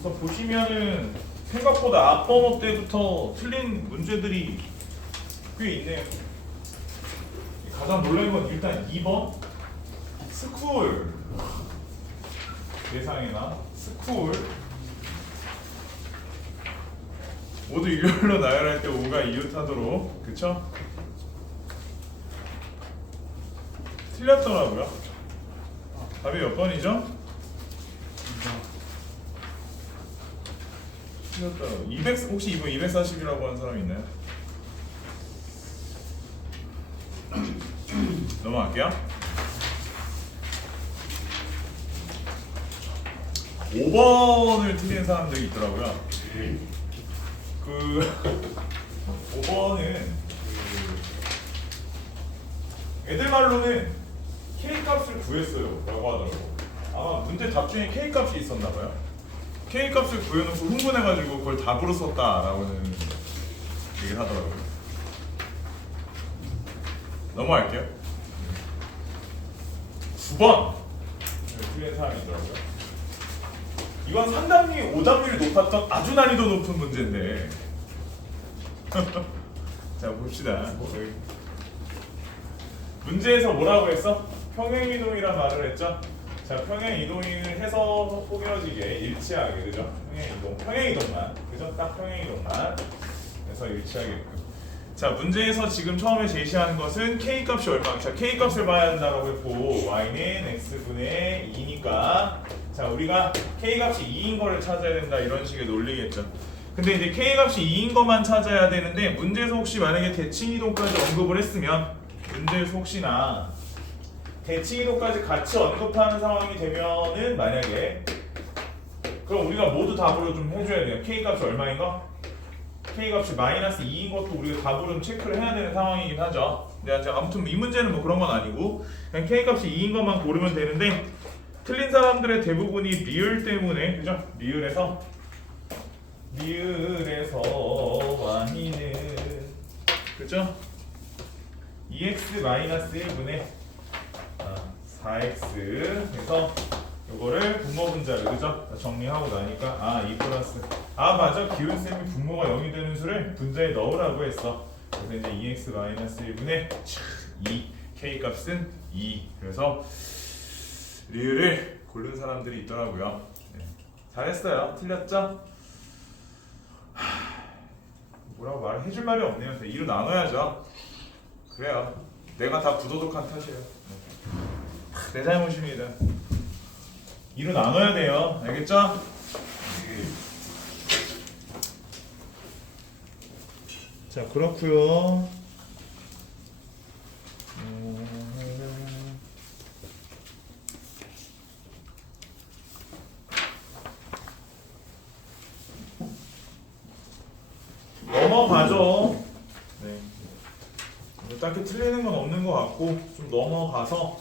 그래서 보시면은 생각보다 앞번호 때부터 틀린 문제들이 꽤 있네요. 가장 놀라운 건 일단 2번 스쿨 예상이나 스쿨 모두 일요일로 나열할 때 5가 이웃하도록 그쵸? 틀렸더라고요. 답이 몇 번이죠? 틀렸더라고요. 200, 혹시 이거 240이라고 하는 사람 있나요? 넘어갈게요. 5번을 틀린 사람들이 있더라고요. 그 5번은 애들 말로는 K값을 구했어요 라고 하더라고. 아마 문제 답 중에 K값이 있었나봐요. K값을 구해놓고 흥분해가지고 그걸 답으로 썼다라고는 얘기를 하더라고요. 넘어갈게요. 9번 틀린 사람이 있더라고요. 이건 상당히 오답률이 높았던 아주 난이도 높은 문제인데 자 봅시다. 문제에서 뭐라고 했어? 평행이동이란 말을 했죠? 자 평행이동을 해서 꾸며지게 일치하게 그죠? 평행이동만 그죠? 딱 평행이동만 해서 일치하게끔. 자 문제에서 지금 처음에 제시하는 것은 K값이 얼마? 자 K값을 봐야 한다고 했고 Y는 X분의 2니까 자 우리가 K값이 2인 거를 찾아야 된다 이런 식의 논리겠죠. 근데 이제 K값이 2인 것만 찾아야 되는데 문제에서 혹시 만약에 대칭이동까지 언급을 했으면 문제에서 혹시나 대칭이동까지 같이 언급하는 상황이 되면은 만약에 그럼 우리가 모두 답으로 좀 해줘야 돼요. K값이 얼마인 거? K값이 마이너스 2인 것도 우리가 답으로 좀 체크를 해야 되는 상황이긴 하죠. 근데 아무튼 이 문제는 뭐 그런 건 아니고 그냥 K값이 2인 것만 고르면 되는데 틀린 사람들의 대부분이 리을 때문에 그죠? 리을에서 Y는 그죠? 2x-1분의 4x 해서 요거를 분모 분자를 그죠? 정리하고 나니까 2 플러스 맞아 기울셈이 분모가 0이 되는 수를 분자에 넣으라고 했어. 그래서 이제 2x-1분의 2 K값은 2 그래서 리을을 고른 사람들이 있더라고요. 네. 잘했어요. 틀렸죠? 뭐라고 말해줄 말이 없네요. 2로 나눠야죠. 그래요. 내가 다 부도덕한 탓이에요. 내 잘못입니다. 2로 나눠야 돼요. 알겠죠? 자 그렇고요. 넘어가죠. 네. 딱히 틀리는 건 없는 것 같고 좀 넘어가서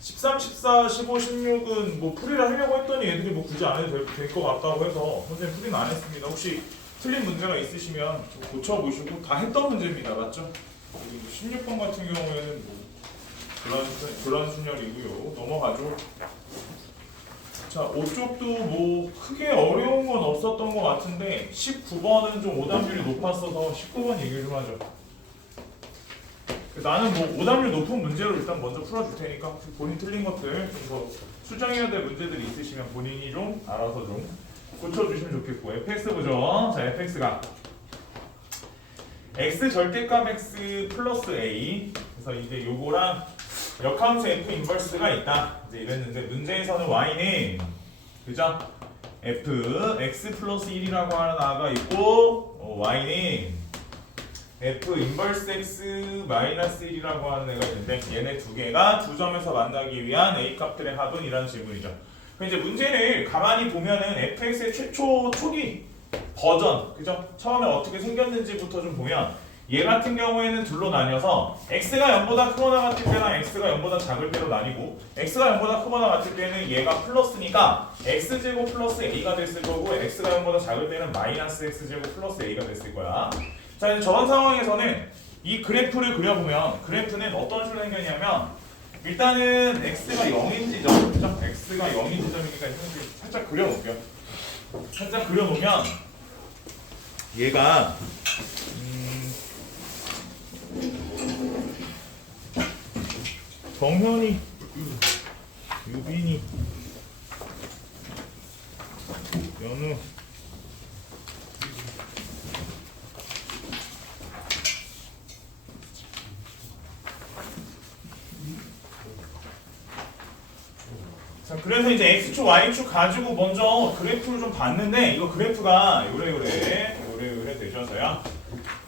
13, 14, 15, 16은 뭐 풀이를 하려고 했더니 애들이 뭐 굳이 안 해도 될 것 같다고 해서 선생님 풀이는 안 했습니다. 혹시 틀린 문제가 있으시면 좀 고쳐보시고 다 했던 문제입니다. 맞죠? 그리고 16번 같은 경우에는 뭐 그런 순열이고요. 넘어가죠. 자, 5쪽도 뭐 크게 어려운 건 없었던 것 같은데 19번은 좀 오답률이 높았어서 19번 얘기를 좀 하죠. 나는 뭐 오답률 높은 문제로 일단 먼저 풀어줄 테니까 본인 틀린 것들 좀 더 수정해야 될 문제들이 있으시면 본인이 좀 알아서 좀 고쳐주시면 좋겠고 fx 보죠. 자 fx가 x 절대값 x 플러스 a 그래서 이제 요거랑 역함수 f 인버스가 있다 이제 이랬는데 문제에서는 y는 그죠? f x 플러스 1이라고 하는 아가 있고 y는 f 인버스 x 마이너스 1이라고 하는 애가 있는데 얘네 두 개가 두 점에서 만나기 위한 a 값들의 합은 이라는 질문이죠. 그럼 이제 문제를 가만히 보면은 fx의 최초 초기 버전 그죠? 처음에 어떻게 생겼는지부터 좀 보면 얘 같은 경우에는 둘로 나뉘어서 x가 0보다 크거나 같을 때랑 x가 0보다 작을 때로 나뉘고 x가 0보다 크거나 같을 때는 얘가 플러스니까 x제곱 플러스 a가 됐을 거고 x가 0보다 작을 때는 마이너스 x제곱 플러스 a가 됐을 거야. 자 이제 저런 상황에서는 이 그래프를 그려보면 그래프는 어떤 식으로 생겼냐면 일단은 x가 0인 지점, 그죠? x가 0인 지점이니까 살짝 그려놓을게요. 살짝 그려놓으면 얘가 정현이, 유빈이, 연우, 자, 그래서 이제 x축, y축 가지고 먼저 그래프를 좀 봤는데 이거 그래프가 요래 되셔서요.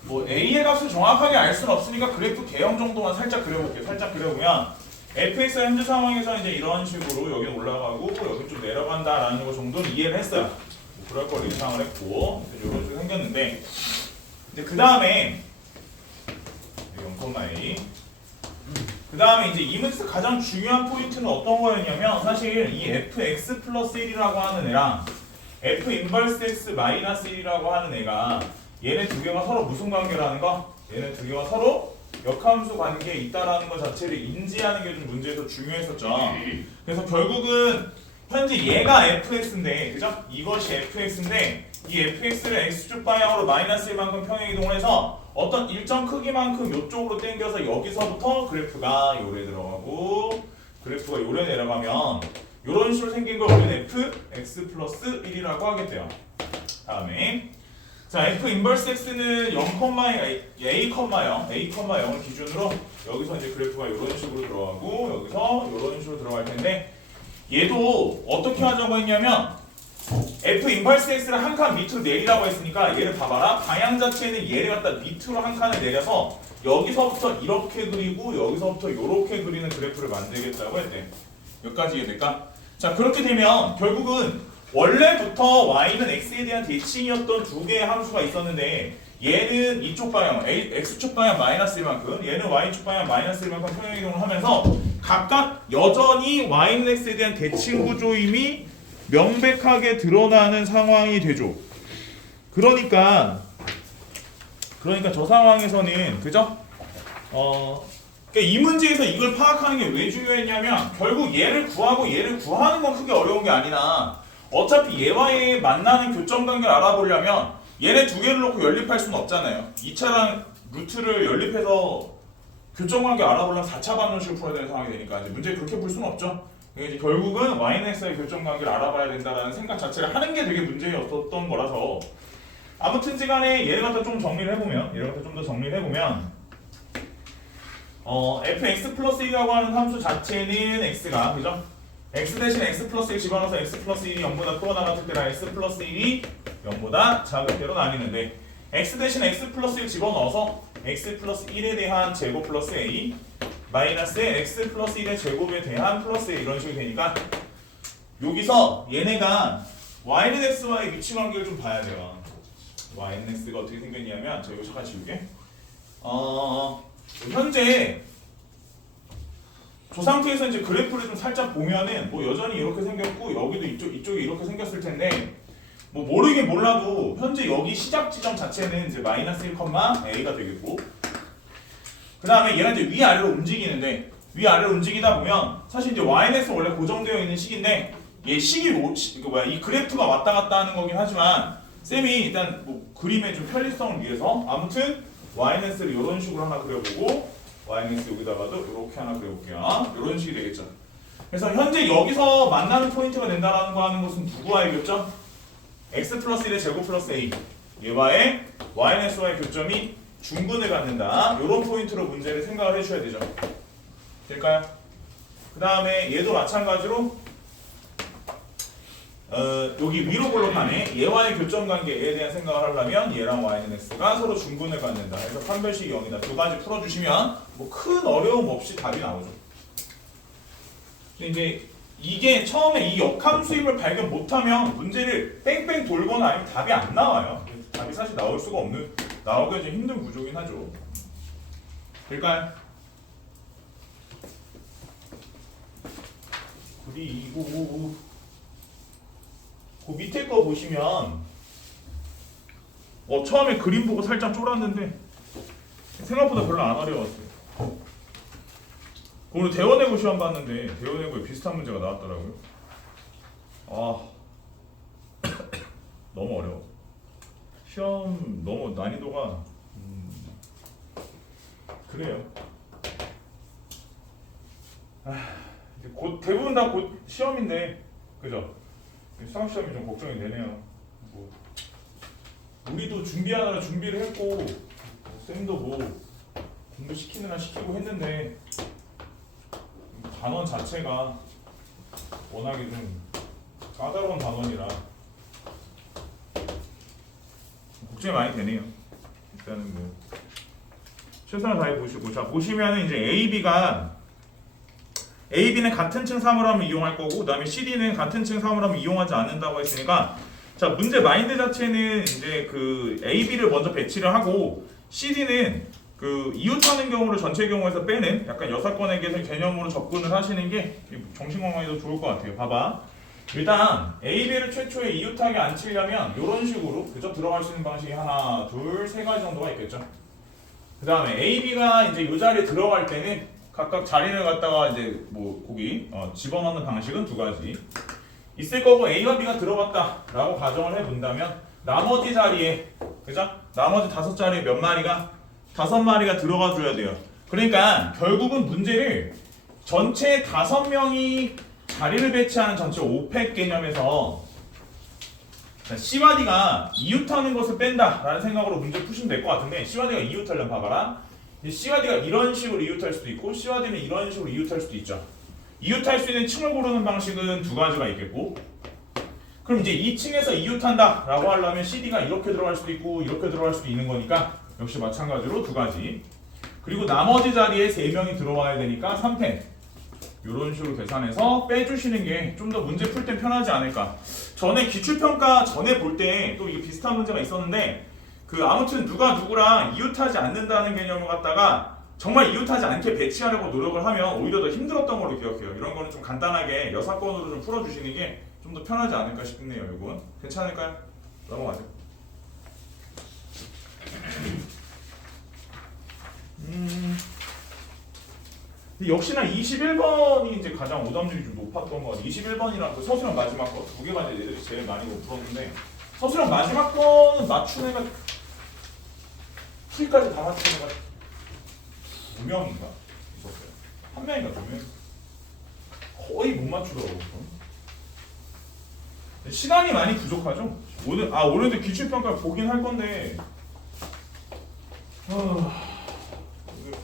뭐 a의 값을 정확하게 알 수는 없으니까 그래프 개형 정도만 살짝 그려볼게요. 살짝 그려보면 fx가 현재 상황에서 이제 이런 식으로 여기 올라가고 여기 좀 내려간다라는 거 정도는 이해를 했어요. 뭐 그럴 걸 예상을 했고 이런 식으로 생겼는데 이제 그 다음에 0,a 그 다음에 이제 이 문제에서 가장 중요한 포인트는 어떤 거였냐면 사실 이 fx 플러스 1이라고 하는 애랑 f 인버스 x 마이너스 1이라고 하는 애가 얘네 두 개가 서로 무슨 관계라는 거? 얘네 두 개가 서로 역함수 관계에 있다라는 것 자체를 인지하는 게 좀 문제에서 중요했었죠. 그래서 결국은 현재 얘가 fx인데, 그죠? 이것이 fx인데 이 fx를 x축 방향으로 마이너스 1만큼 평행 이동을 해서 어떤 일정 크기만큼 이쪽으로 당겨서 여기서부터 그래프가 요래 들어가고 그래프가 요래 내려가면 이런 식으로 생긴 걸 우리는 fx 플러스 1이라고 하겠대요. 다음에 자 f 인버스 x는 0,0을 기준으로 여기서 이제 그래프가 이런 식으로 들어가고 여기서 이런 식으로 들어갈 텐데 얘도 어떻게 하자고 했냐면 f 인버스 x를 한 칸 밑으로 내리라고 했으니까 얘를 봐봐라. 방향 자체는 얘를 갖다 밑으로 한 칸을 내려서 여기서부터 이렇게 그리고 여기서부터 이렇게 그리는 그래프를 만들겠다고 했대. 여기까지 이해될까? 자 그렇게 되면 결국은 원래부터 y는 x에 대한 대칭이었던 두 개의 함수가 있었는데 얘는 이쪽 방향, x축 방향 마이너스 1만큼 얘는 y축 방향 마이너스 1만큼 평행 이동을 하면서 각각 여전히 y는 x에 대한 대칭 구조임이 명백하게 드러나는 상황이 되죠. 그러니까 저 상황에서는 그죠? 그러니까 이 문제에서 이걸 파악하는 게 왜 중요했냐면 결국 얘를 구하고 얘를 구하는 건 크게 어려운 게 아니라 어차피 얘와 얘 만나는 교점 관계를 알아보려면 얘네 두 개를 놓고 연립할 수는 없잖아요. 2차랑 루트를 연립해서 교점 관계 알아보려면 4차 반론식을 풀어야 되는 상황이 되니까 이제 문제 그렇게 풀 수는 없죠. 이제 결국은 yx의 교점 관계를 알아봐야 된다는 생각 자체를 하는 게 되게 문제였었던 거라서 아무튼지 간에 얘를 갖다 좀 정리를 해보면 얘를 갖다 좀 더 정리를 해보면 fx 플러스 1이라고 하는 함수 자체는 x가 그죠? x 대신 x 플러스 1 집어넣어서 x 플러스 1이 0보다 크거나 같을 때랑 x 플러스 1이 0보다 작을 때로 나뉘는데 x 대신 x 플러스 1 집어넣어서 x 플러스 1에 대한 제곱 플러스 a 마이너스에 x 플러스 1의 제곱에 대한 플러스 a 이런 식으로 되니까 여기서 얘네가 y는 x와의 위치 관계를 좀 봐야 돼요. y는 x가 어떻게 생겼냐면 제가 이거 잠깐 지울게. 현재 저 상태에서 이제 그래프를 좀 살짝 보면은 뭐 여전히 이렇게 생겼고 여기도 이쪽이 이렇게 생겼을 텐데 뭐 모르긴 몰라도 현재 여기 시작 지점 자체는 이제 마이너스 1,a가 되겠고 그 다음에 얘가 이제 위아래로 움직이는데 위아래로 움직이다 보면 사실 이제 y는 원래 고정되어 있는 식인데 얘 식이 이 그래프가 왔다 갔다 하는 거긴 하지만 쌤이 일단 뭐 그림의 좀 편리성을 위해서 아무튼 y는 이런 식으로 하나 그려보고 y는 여기다가도 이렇게 하나 그려볼게요. 이런 식이 되겠죠. 그래서 현재 여기서 만나는 포인트가 된다라는 거 하는 것은 누구와의 교점? x 플러스 1의 제곱 플러스 a 얘와의 y는와의 교점이 중근을 갖는다. 이런 포인트로 문제를 생각을 해줘야 되죠. 될까요? 그 다음에 얘도 마찬가지로 여기 위로 볼록하네. 얘와의 교점 관계에 대한 생각을 하려면 얘랑 y는 x가 서로 중근을 갖는다. 그래서 판별식이 0이다. 두 가지 풀어주시면 뭐 큰 어려움 없이 답이 나오죠. 근데 이제 이게 처음에 이 역함수임을 발견 못하면 문제를 뺑뺑 돌거나 아니면 답이 안 나와요. 답이 사실 나올 수가 없는, 나오기가 좀 힘든 구조긴 하죠. 될까요? 그리고 그 밑에 거 보시면 처음에 그림 보고 살짝 쫄았는데 생각보다 별로 안 어려웠어요. 오늘 대원외고 시험 봤는데 대원외고에 비슷한 문제가 나왔더라고요. 아 너무 어려워. 시험 너무 난이도가 그래요. 이제 곧 대부분 다 곧 시험인데 그죠? 수학 시험이 좀 걱정이 되네요. 뭐 우리도 준비하느라 준비를 했고 쌤도 뭐 공부 시키느라 시키고 했는데 단원 자체가 워낙에 좀 까다로운 단원이라 걱정이 많이 되네요. 일단은 뭐 최선을 다해 보시고 자 보시면은 이제 AB는 같은 층 사물함을 이용할 거고 그다음에 CD는 같은 층 사물함을 이용하지 않는다고 했으니까 자 문제 마인드 자체는 이제 그 AB를 먼저 배치를 하고 CD는 그 이웃하는 경우를 전체 경우에서 빼는 약간 여사건의 개념으로 접근을 하시는 게 정신 건강에도 좋을 것 같아요. 봐봐. 일단 AB를 최초에 이웃하게 안 치려면 이런 식으로 그죠? 들어갈 수 있는 방식이 하나, 둘, 세 가지 정도가 있겠죠. 그 다음에 AB가 이제 이 자리에 들어갈 때는 각각 자리를 갖다가 이제 뭐 거기 집어넣는 방식은 두 가지 있을 거고 A와 B가 들어갔다라고 가정을 해본다면 나머지 자리에 그죠? 나머지 5자리에 몇 마리가 5마리가 들어가 줘야 돼요. 그러니까 결국은 문제를 전체 5명이 자리를 배치하는 전체 5팩 개념에서 C와 D가 이웃하는 것을 뺀다라는 생각으로 문제 푸시면 될 것 같은데 C와 D가 이웃하려면 봐봐라. C와 D가 이런 식으로 이웃할 수도 있고 C와 D는 이런 식으로 이웃할 수도 있죠. 이웃할 수 있는 층을 고르는 방식은 두 가지가 있겠고 그럼 이제 이 층에서 이웃한다 라고 하려면 CD가 이렇게 들어갈 수도 있고 이렇게 들어갈 수도 있는 거니까 역시 마찬가지로 두 가지 그리고 나머지 자리에 3명이 들어와야 되니까 3펜 이런 식으로 계산해서 빼주시는 게 좀 더 문제 풀 때 편하지 않을까. 전에 기출평가 전에 볼 때 또 이게 비슷한 문제가 있었는데 그 아무튼 누가 누구랑 이웃하지 않는다는 개념을 갖다가 정말 이웃하지 않게 배치하려고 노력을 하면 오히려 더 힘들었던 걸로 기억해요. 이런 거는 좀 간단하게 여사건으로 좀 풀어주시는 게 좀 더 편하지 않을까 싶네요. 이건 괜찮을까요? 넘어가죠. 역시나 21번이 이제 가장 오답률이 좀 높았던 것 같아요. 21번이랑 그 서술형 마지막 거 두 개가 이제 얘들이 제일 많이 풀었는데 서술형 마지막 거는 맞춘 애가 풀까지 다 맞춘 애가 2명인가 있었어요. 1명인가 2명 거의 못 맞추더라고요. 시간이 많이 부족하죠. 오늘도 기출평가 보긴 할 건데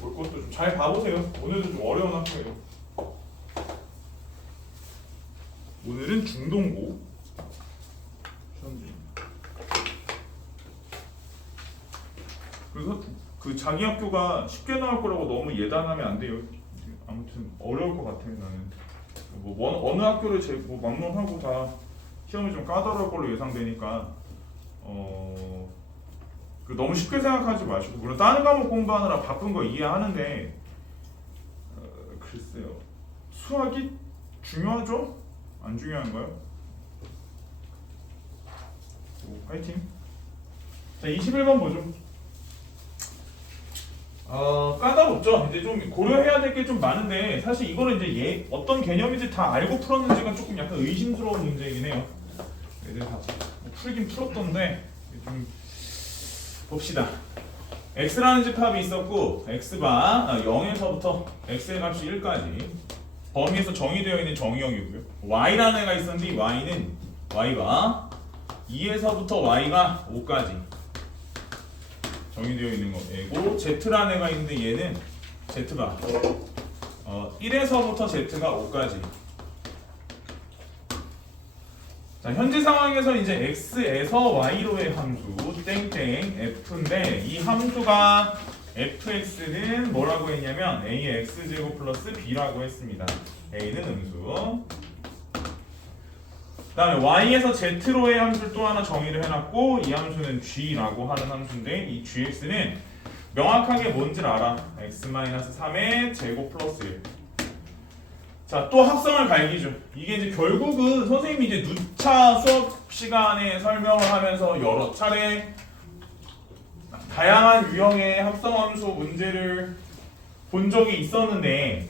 볼 것도 좀 잘 봐보세요. 오늘도 좀 어려운 학교예요. 오늘은 중동고 시험 중입니다. 그래서 그 자기 학교가 쉽게 나올 거라고 너무 예단하면 안 돼요. 아무튼 어려울 것 같아요. 나는 뭐 어느 학교를 뭐 막론하고 다 시험이 좀 까다로울 걸로 예상되니까 너무 쉽게 생각하지 마시고 물론 다른 과목 공부하느라 바쁜 거 이해하는데 글쎄요. 수학이 중요하죠? 안 중요한가요? 화이팅! 자 21번 보죠. 까다롭죠? 이제 좀 고려해야 될 게 좀 많은데 사실 이거는 이제 어떤 개념인지 다 알고 풀었는지가 조금 약간 의심스러운 문제이긴 해요. 애들 다 풀긴 풀었던데 좀 봅시다. x라는 집합이 있었고 x가 0에서부터 x의 값이 1까지 범위에서 정의되어 있는 정의역이고요. y라는 애가 있었는데 y는 y가 2에서부터 y가 5까지 정의되어 있는 거고 z라는 애가 있는데 얘는 z가 1에서부터 z가 5까지. 자, 현재 상황에서 이제 x에서 y로의 함수 땡땡 f인데 이 함수가 fx는 뭐라고 했냐면 a의 x제곱 플러스 b라고 했습니다. a는 음수. 그 다음에 y에서 z로의 함수를 또 하나 정의를 해놨고 이 함수는 g라고 하는 함수인데 이 gx는 명확하게 뭔지를 알아. x-3의 제곱 플러스 1. 자, 또 합성을 갈기죠. 이게 이제 결국은 선생님이 이제 누차 수업 시간에 설명을 하면서 여러 차례 다양한 유형의 합성함수 문제를 본 적이 있었는데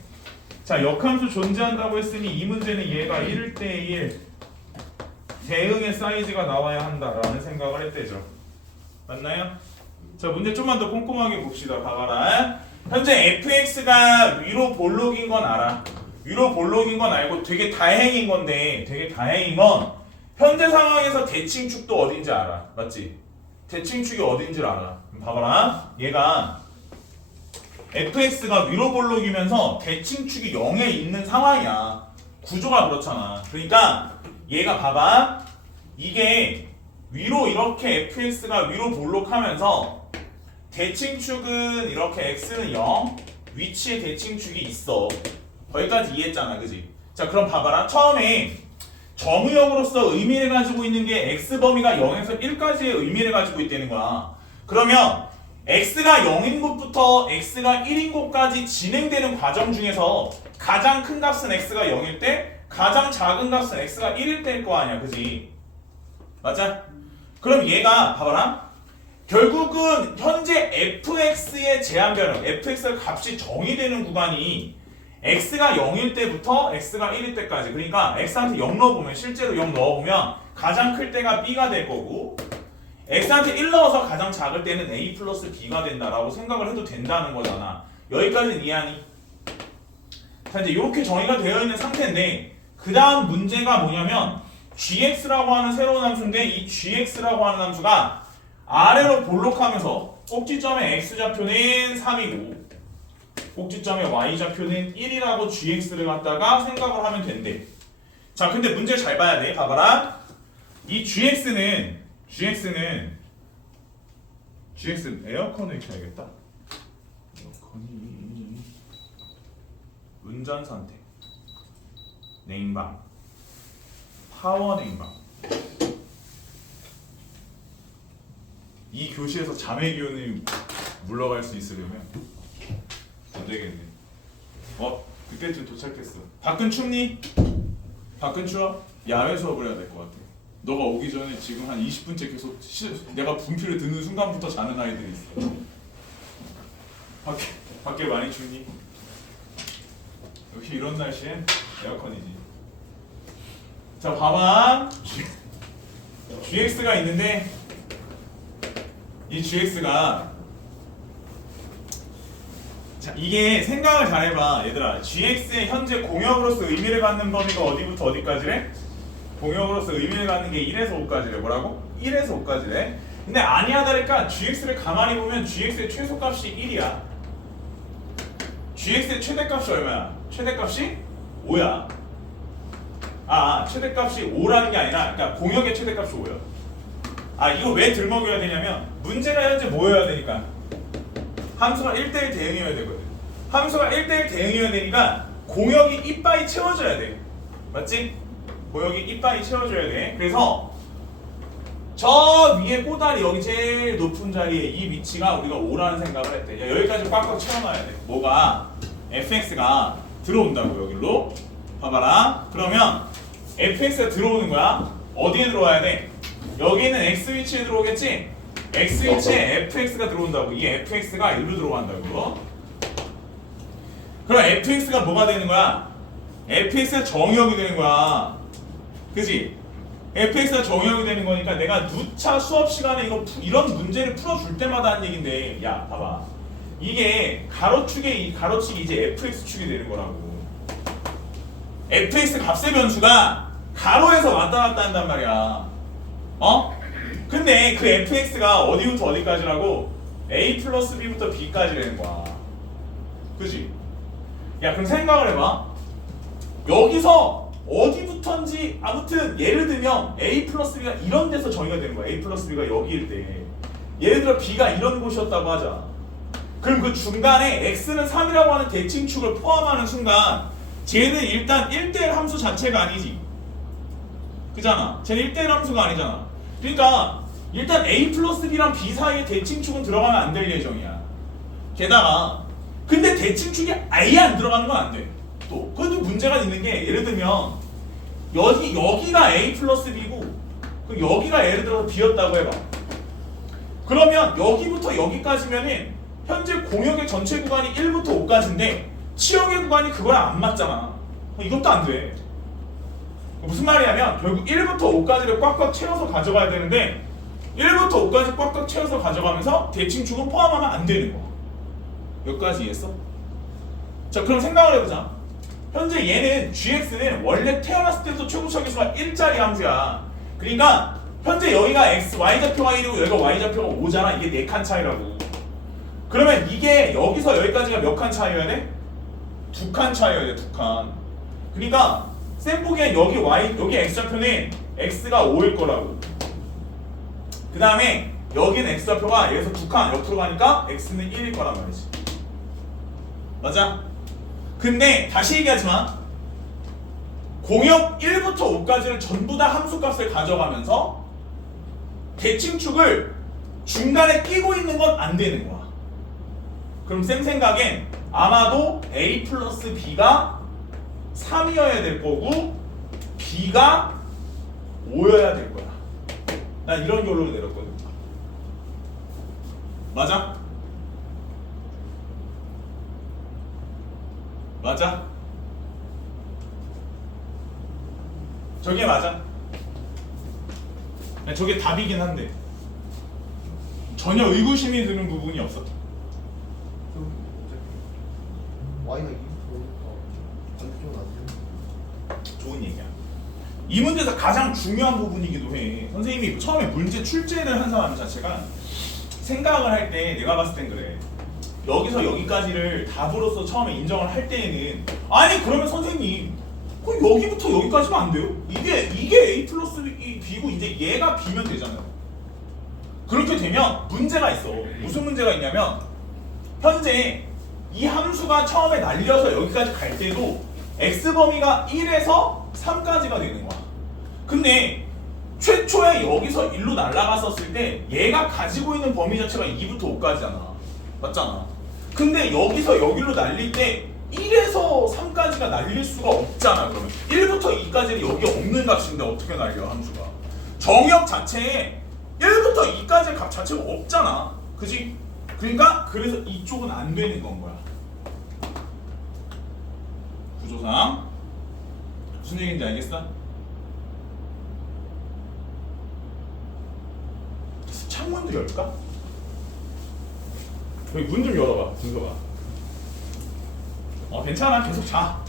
자, 역함수 존재한다고 했으니 이 문제는 얘가 1대1 대응의 사이즈가 나와야 한다라는 생각을 했대죠. 맞나요? 자, 문제 좀만 더 꼼꼼하게 봅시다. 봐봐라. 현재 fx가 위로 볼록인 건 알아. 위로 볼록인 건 알고 되게 다행인 건데, 되게 다행인 건 현재 상황에서 대칭축도 어딘지 알아. 맞지? 대칭축이 어딘지를 알아. 봐봐라. 얘가 fx가 위로 볼록이면서 대칭축이 0에 있는 상황이야. 구조가 그렇잖아. 그러니까 얘가 봐봐. 이게 위로 이렇게 fx가 위로 볼록하면서 대칭축은 이렇게 x는 0, 위치에 대칭축이 있어. 거기까지 이해했잖아, 그지? 자, 그럼 봐봐라. 처음에 점유형으로서 의미를 가지고 있는 게 x 범위가 0에서 1까지의 의미를 가지고 있다는 거야. 그러면 x가 0인 곳부터 x가 1인 곳까지 진행되는 과정 중에서 가장 큰 값은 x가 0일 때, 가장 작은 값은 x가 1일 때일 거 아니야, 그지? 맞아? 그럼 얘가 봐봐라. 결국은 현재 fx의 제한 변형, fx의 값이 정의되는 구간이 x가 0일 때부터 x가 1일 때까지. 그러니까 x한테 0 넣어보면, 실제로 0 넣어보면 가장 클 때가 b가 될 거고, x한테 1 넣어서 가장 작을 때는 a 플러스 b가 된다라고 생각을 해도 된다는 거잖아. 여기까지는 이해하니? 자, 이제 이렇게 정의가 되어 있는 상태인데, 그 다음 문제가 뭐냐면 gx라고 하는 새로운 함수인데, 이 gx라고 하는 함수가 아래로 볼록하면서 꼭지점의 x좌표는 3이고 꼭지점의 y좌표는 1이라고 gx를 갖다가 생각을 하면 된대. 자, 근데 문제 잘 봐야 돼. 봐봐라. 이 gx는 에어컨을 켜야겠다. 에어컨이 운전 선택, 냉방, 파워 냉방. 이 교실에서 자매 기운이 물러갈 수 있으려면 안 되겠네. 그때쯤 도착했어. 밖은 춥니? 밖은 추워? 야외 수업을 해야 될 것 같아. 너가 오기 전에 지금 한 20분째 계속 내가 분필을 드는 순간부터 자는 아이들이 있어. 밖에 많이 춥니? 역시 이런 날씨엔 에어컨이지. 자, 봐봐. gx가 있는데 이 gx가, 자, 이게 생각을 잘 해봐 얘들아. gx의 현재 공역으로서 의미를 갖는 범위가 어디부터 어디까지래? 공역으로서 의미를 갖는 게 1에서 5까지래. 뭐라고? 1에서 5까지래. 근데 아니야 다를까 gx를 가만히 보면 gx의 최소값이 1이야. gx의 최대값이 얼마야? 최대값이 5야. 최대값이 5라는 게 아니라, 그러니까 공역의 최대값이 5야. 이거 왜 들먹여야 되냐면 문제가 현재 뭐여야 되니까 함수가 1대1 대응이어야 되거든. 함수가 1대1 대응이어야 되니까 공역이 이빠이 채워져야 돼. 맞지? 공역이 이빠이 채워져야 돼. 그래서 저 위에 꼬다리, 여기 제일 높은 자리에 이 위치가 우리가 5라는 생각을 했대. 야, 여기까지 꽉꽉 채워놔야 돼. 뭐가? fx가 들어온다고 여기로. 봐봐라. 그러면 fx가 들어오는 거야. 어디에 들어와야 돼? 여기는 x 위치에 들어오겠지? x 위치에 fx가 들어온다고. 이 fx가 일로 들어간다고. 그럼 fx가 뭐가 되는 거야? fx가 정의역이 되는 거야. 그지? fx가 정의역이 되는 거니까 내가 누차 수업 시간에 이런 문제를 풀어줄 때마다 하는 얘긴데, 야, 봐봐. 이게 가로축이 이제 fx축이 되는 거라고. fx 값의 변수가 가로에서 왔다 갔다 한단 말이야. 근데 그 fx가 어디부터 어디까지라고? a 플러스 b부터 b까지라는 거야. 그지? 야, 그럼 생각을 해봐. 여기서 어디부터인지, 아무튼 예를 들면 a 플러스 b가 이런 데서 정의가 되는 거야. a 플러스 b가 여기일 때, 예를 들어 b가 이런 곳이었다고 하자. 그럼 그 중간에 x는 3이라고 하는 대칭축을 포함하는 순간 쟤는 일단 1대1 함수 자체가 아니지. 그잖아. 쟤는 1대1 함수가 아니잖아. 그러니까 일단 a 플러스 b랑 b 사이에 대칭축은 들어가면 안 될 예정이야. 게다가 근데 대칭축이 아예 안 들어가는 건 안 돼. 또 그것도 문제가 있는 게, 예를 들면 여기가 a 플러스 b고 여기가 예를 들어서 b였다고 해봐. 그러면 여기부터 여기까지면은 현재 공역의 전체 구간이 1부터 5까지인데 치역의 구간이 그거랑 안 맞잖아. 이것도 안 돼. 무슨 말이냐면 결국 1부터 5까지를 꽉꽉 채워서 가져가야 되는데 1부터 5까지 꽉꽉 채워서 가져가면서 대칭축은 포함하면 안 되는 거야. 여기까지 이해했어? 자, 그럼 생각을 해보자. 현재 얘는 gx는 원래 태어났을 때부터 최고차기 수가 1짜리 함수야. 그러니까 현재 여기가 x, y좌표가 1이고 여기가 y좌표가 5잖아. 이게 4칸 차이라고. 그러면 이게 여기서 여기까지가 몇 칸 차이여야 돼? 2칸 차이여야 돼. 2칸. 그러니까 쌤 보기엔 여기 x좌표는 x가 5일 거라고. 그 다음에 여기는 x좌표가 여기서 2칸 옆으로 가니까 x는 1일 거란 말이지. 맞아? 근데 다시 얘기하지만 공역 1부터 5까지를 전부 다 함수값을 가져가면서 대칭축을 중간에 끼고 있는 건 안 되는 거야. 그럼 쌤 생각엔 아마도 a 플러스 b가 3이어야 될 거고 b가 5여야 될 거야. 난 이런 결론을 내렸거든. 맞아? 맞아? 저게 맞아? 저게 답이긴 한데 전혀 의구심이 드는 부분이 없어. Y가 2부터 반대쪽으로 나왔어요. 좋은 얘기야. 이 문제에서 가장 중요한 부분이기도 해. 선생님이 처음에 문제 출제를 한 사람 자체가 생각을 할 때 내가 봤을 땐 그래. 여기서 여기까지를 답으로서 처음에 인정을 할 때에는 아니 그러면 선생님 그럼 여기부터 여기까지만 안 돼요? 이게 A 플러스 B고 이제 얘가 B면 되잖아요. 그렇게 되면 문제가 있어. 무슨 문제가 있냐면 현재 이 함수가 처음에 날려서 여기까지 갈 때도 X범위가 1에서 3까지가 되는 거야. 근데 최초에 여기서 1로 날아갔었을 때 얘가 가지고 있는 범위 자체가 2부터 5까지잖아. 맞잖아. 근데 여기서 여기로 날릴 때 1에서 3까지가 날릴 수가 없잖아. 그러면 1부터 2까지는 여기 없는 값인데 어떻게 날려 함수가. 정역 자체에 1부터 2까지의 값 자체가 없잖아. 그지? 그러니까 그래서 이쪽은 안 되는 건 거야. 구조상 무슨 얘기인지 알겠어? 창문도 열까? 여기 문 좀 열어봐, 준서가. 괜찮아, 계속 자.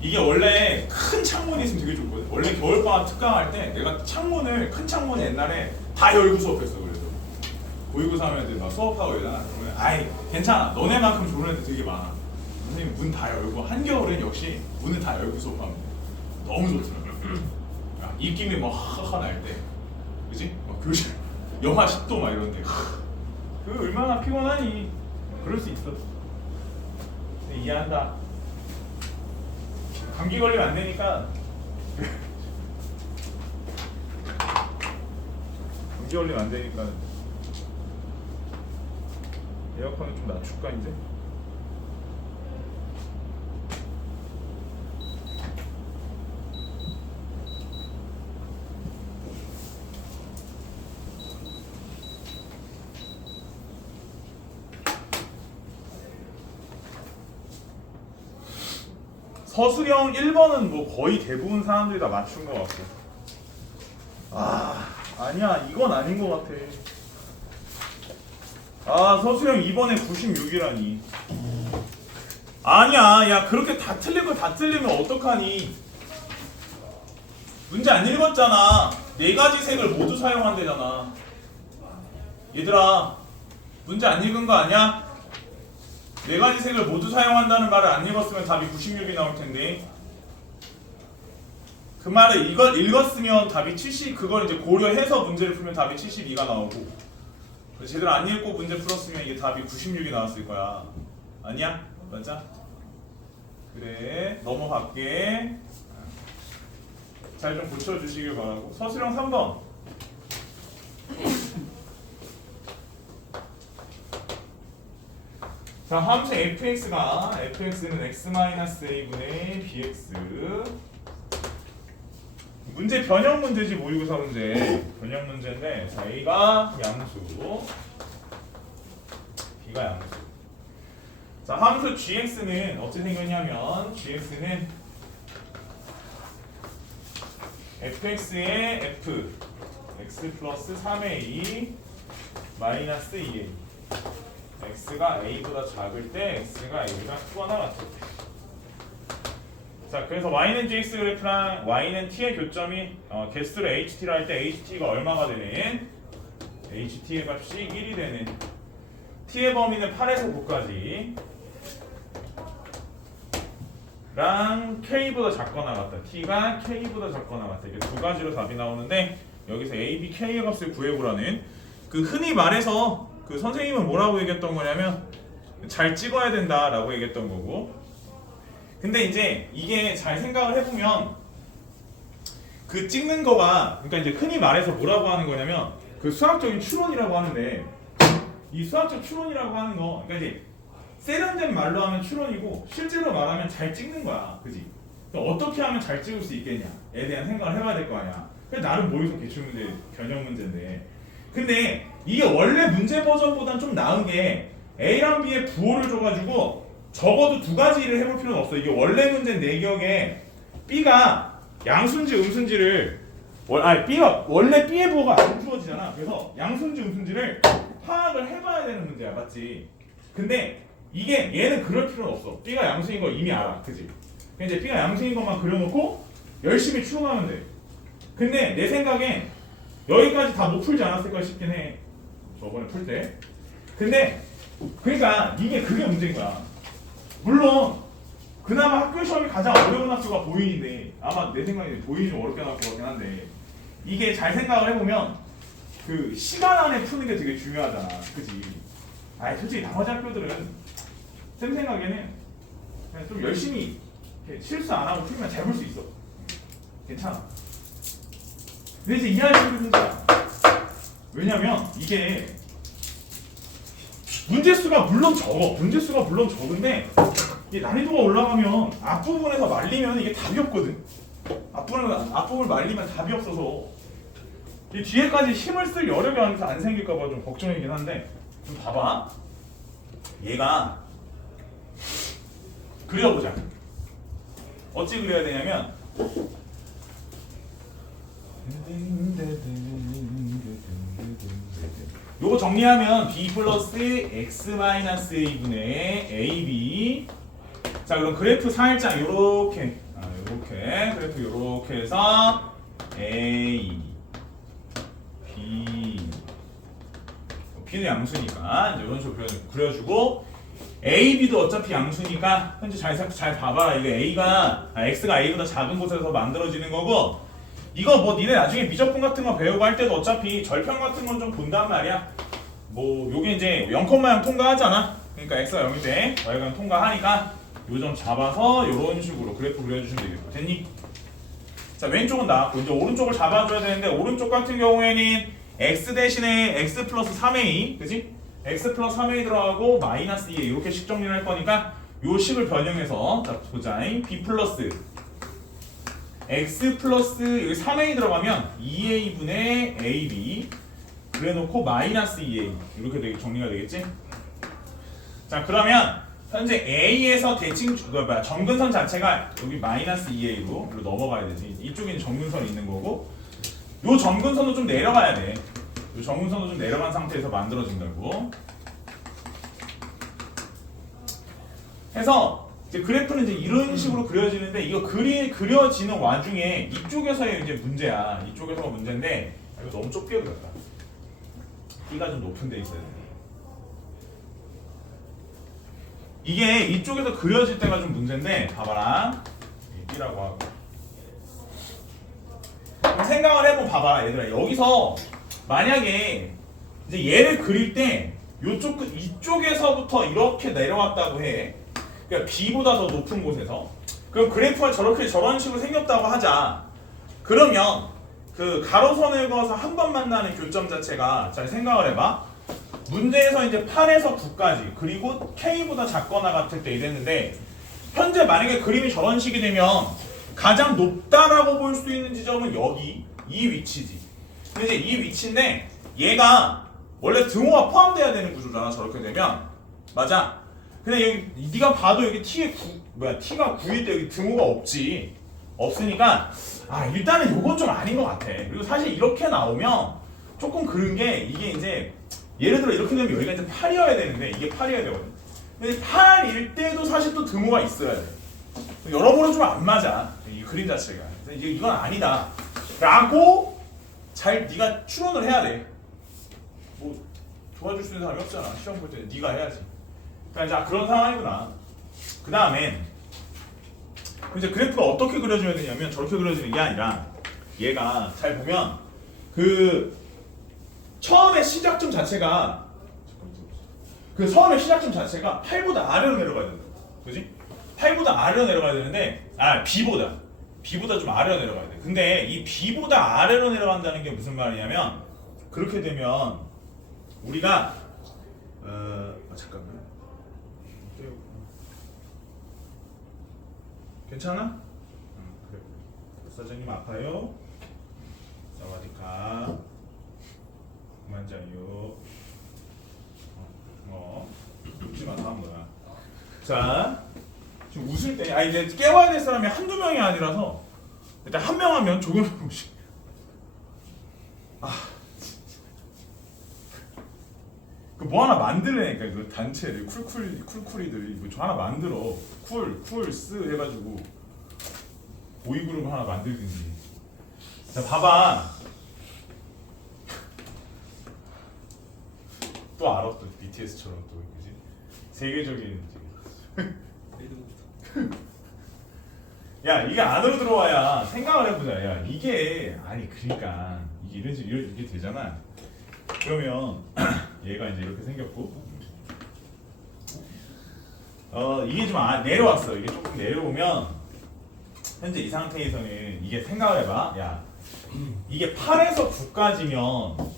이게 원래 큰 창문이 있으면 되게 좋거든. 원래 겨울방학 특강할 때 내가 창문을 큰 창문 옛날에 다 열고 수업했어. 그래서 고이고 3학년들 막 수업하고 이러잖아. 그러면 아이 괜찮아, 너네만큼 좋은 애들 되게 많아. 선생님 문 다 열고 한겨울엔 역시 문을 다 열고 수업하면 돼. 너무 좋더라고. 입김이 막 하하 날 때, 그지? 막 교실 영하 10도 막 이런데 그 얼마나 피곤하니. 그럴 수 있어. 이해한다. 감기 걸리면 안 되니까. 감기 걸리면 안 되니까 에어컨을 좀 낮출까 이제? 서술형 1번은 뭐 거의 대부분 사람들이 다 맞춘 것 같고. 아니야, 이건 아닌 것 같아. 서술형 2번에 96이라니. 아니야, 야 그렇게 다 틀릴 거 다 틀리면 어떡하니. 문제 안 읽었잖아. 4가지 색을 모두 사용한대잖아. 얘들아, 문제 안 읽은 거 아니야? 4가지 색을 모두 사용한다는 말을 안 읽었으면 답이 96이 나올 텐데, 그 말을 이걸 읽었으면 답이 70, 그걸 이제 고려해서 문제를 풀면 답이 72가 나오고, 제대로 안 읽고 문제 풀었으면 이게 답이 96이 나왔을 거야. 아니야? 맞아? 그래, 넘어갈게. 잘 좀 고쳐주시길 바라고. 서술형 3번. 자, 함수 fx는 x-a분의 bx. 문제 변형 문제지, 모의고사 문제. 변형 문제인데, 자, a가 양수, b가 양수. 자, 함수 gx는 어떻게 생겼냐면 gx는 fx의 f x 플러스 3a 마이너스 2a x가 a보다 작을 때 x가 a보다 크거나 같을 때. 자, 그래서 y는 gx 그래프랑 y는 t의 교점이 개수를 ht로 할 때 ht가 얼마가 되는 ht의 값이 1이 되는 t의 범위는 8에서 9까지 랑 k보다 작거나 같다. t가 k보다 작거나 같다. 이게 두 가지로 답이 나오는데 여기서 a, b, k의 값을 구해보라는 그 흔히 말해서 그 선생님은 뭐라고 얘기했던 거냐면 잘 찍어야 된다라고 얘기했던 거고. 근데 이제 이게 잘 생각을 해보면 그 찍는 거가 그러니까 이제 흔히 말해서 뭐라고 하는 거냐면 그 수학적인 추론이라고 하는데 이 수학적 추론이라고 하는 거 그러니까 이제 세련된 말로 하면 추론이고 실제로 말하면 잘 찍는 거야, 그지? 그러니까 어떻게 하면 잘 찍을 수 있겠냐에 대한 생각을 해봐야 될 거 아니야. 그래 나름 모의고사 기출문제, 변형 문제인데. 근데 이게 원래 문제 버전보단 좀 나은 게 A랑 B의 부호를 줘가지고 적어도 두 가지를 해볼 필요는 없어. 이게 원래 문제 내 기억에 B가 양수인지 음수인지를 B가 원래 B의 부호가 안 주어지잖아. 그래서 양수인지 음수인지를 파악을 해봐야 되는 문제야, 맞지? 근데 이게 얘는 그럴 필요는 없어. B가 양수인 거 이미 알아, 그지? 이제 B가 양수인 것만 그려놓고 열심히 추론하면 돼. 근데 내 생각엔 여기까지 다 못 풀지 않았을까 싶긴 해. 저번에 풀 때. 근데 그러니까 이게 그게 문제인 거야. 물론 그나마 학교 시험이 가장 어려운 학교가 보인인데 아마 내 생각에 보인이 좀 어렵게 나올 것 같긴 한데 이게 잘 생각을 해보면 그 시간 안에 푸는 게 되게 중요하잖아, 그지? 아니 솔직히 나머지 학교들은 쌤 생각에는 그냥 좀 열심히 실수 안 하고 풀면 잘 볼 수 있어. 괜찮아. 근데 이제 이해할 수 있는 문제야. 왜냐면 이게 문제수가 물론 적어. 문제수가 물론 적은데 이게 난이도가 올라가면 앞부분에서 말리면 이게 답이 없거든. 앞부분을 말리면 답이 없어서 이 뒤에까지 힘을 쓸 여력이 안 생길까봐 좀 걱정이긴 한데 좀 봐봐. 얘가 그려보자. 어찌 그려야 되냐면 요거 정리하면 b 플러스 x 마이너스 a분의 ab. 자 그럼 그래프 살짝 요렇게 요렇게 그래프 요렇게 해서 a b b는 양수니까 이제 이런 식으로 그려주고 a, b도 어차피 양수니까 현재 잘 봐봐라. 이게 x가 a보다 작은 곳에서 만들어지는 거고 이거 뭐 니네 나중에 미적분 같은 거 배우고 할 때도 어차피 절편 같은 건 좀 본단 말이야. 뭐 요게 이제 0,0 통과하잖아. 그러니까 x가 0인데 y가 통과하니까 요 점 잡아서 요런 식으로 그래프 그려주시면 되겠고. 됐니? 자 왼쪽은 나왔고 이제 오른쪽을 잡아줘야 되는데 오른쪽 같은 경우에는 x 대신에 x 플러스 3a 그치? x 플러스 3a 들어가고 마이너스 2a 이렇게 식 정리를 할 거니까 요 식을 변형해서 자 보자. b 플러스 x 플러스 여기 3a 들어가면 2a분의 ab 그래놓고 마이너스 2a 이렇게 정리가 되겠지? 자 그러면 현재 a에서 대칭 정근선 자체가 여기 마이너스 2a로 넘어가야 되지. 이쪽에 정근선이 있는 거고 요 정근선도 좀 내려가야 돼. 요 정근선도 좀 내려간 상태에서 만들어진다고. 해서 이제 그래프는 이제 이런 식으로 그려지는데 이거 그려지는 와중에 이쪽에서의 이제 문제야. 이쪽에서가 문제인데 이거 너무 좁게 그렸다. B가 좀 높은 데 있어야 돼. 이게 이쪽에서 그려질 때가 좀 문제인데 봐봐라. B라고 하고 생각을 해보면 봐봐라 얘들아. 여기서 만약에 이제 얘를 그릴 때 이쪽에서부터 이렇게 내려왔다고 해. 그러니까 B보다 더 높은 곳에서. 그럼 그래프가 저런 식으로 생겼다고 하자. 그러면 그 가로선을 그어서 한 번 만나는 교점 자체가 잘 생각을 해봐. 문제에서 이제 8에서 9까지 그리고 K보다 작거나 같을 때 이랬는데 현재 만약에 그림이 저런 식이 되면 가장 높다라고 볼 수 있는 지점은 여기 이 위치지. 근데 이제 이 위치인데 얘가 원래 등호가 포함돼야 되는 구조잖아. 저렇게 되면 맞아. 그냥 여기 네가 봐도 여기 t가 9일 때 여기 등호가 없으니까 일단은 요건 좀 아닌 것 같아. 그리고 사실 이렇게 나오면 조금 그런 게 이게 이제 예를 들어 이렇게 되면 여기가 이제 8이어야 되는데 이게 8이어야 되거든. 근데 8일 때도 사실 또 등호가 있어야 돼. 여러모로 좀 안 맞아 이 그림 자체가. 그래서 이제 이건 아니다 라고 잘 네가 추론을 해야 돼. 뭐 도와줄 수 있는 사람이 없잖아. 시험 볼 때 네가 해야지. 그러니까 그런 상황이구나. 그 다음에 이제 그래프가 어떻게 그려줘야 되냐면 저렇게 그려지는 게 아니라 얘가 잘 보면 그 처음에 시작점 자체가 8보다 아래로 내려가야 된다. 그지? 8보다 아래로 내려가야 되는데 B보다 좀 아래로 내려가야 돼. 근데 이 B보다 아래로 내려간다는 게 무슨 말이냐면 그렇게 되면 우리가 잠깐만. 괜찮아? 그래. 사장님 아파요? 사와디카. 그만 자요. 웃지마 다음 거야. 자, 지금 웃을 때, 이제 깨워야 될 사람이 한두 명이 아니라서 일단 한 명 하면 조금씩. 그 뭐 하나 만들래니까 그 단체를 쿨쿨이들이 뭐 저 하나 만들어 쿨스 해가지고 보이그룹 하나 만들든지. 자 봐봐. 또 알아 또 BTS처럼 또 그지 세계적인 야 이게 안으로 들어와야 생각을 해보자. 야 이게 그러니까 이게 이렇게 되잖아. 그러면 얘가 이제 이렇게 생겼고 이게 좀 내려왔어. 이게 조금 내려오면 현재 이 상태에서는 이게 생각을 해봐. 야 이게 8에서 9까지면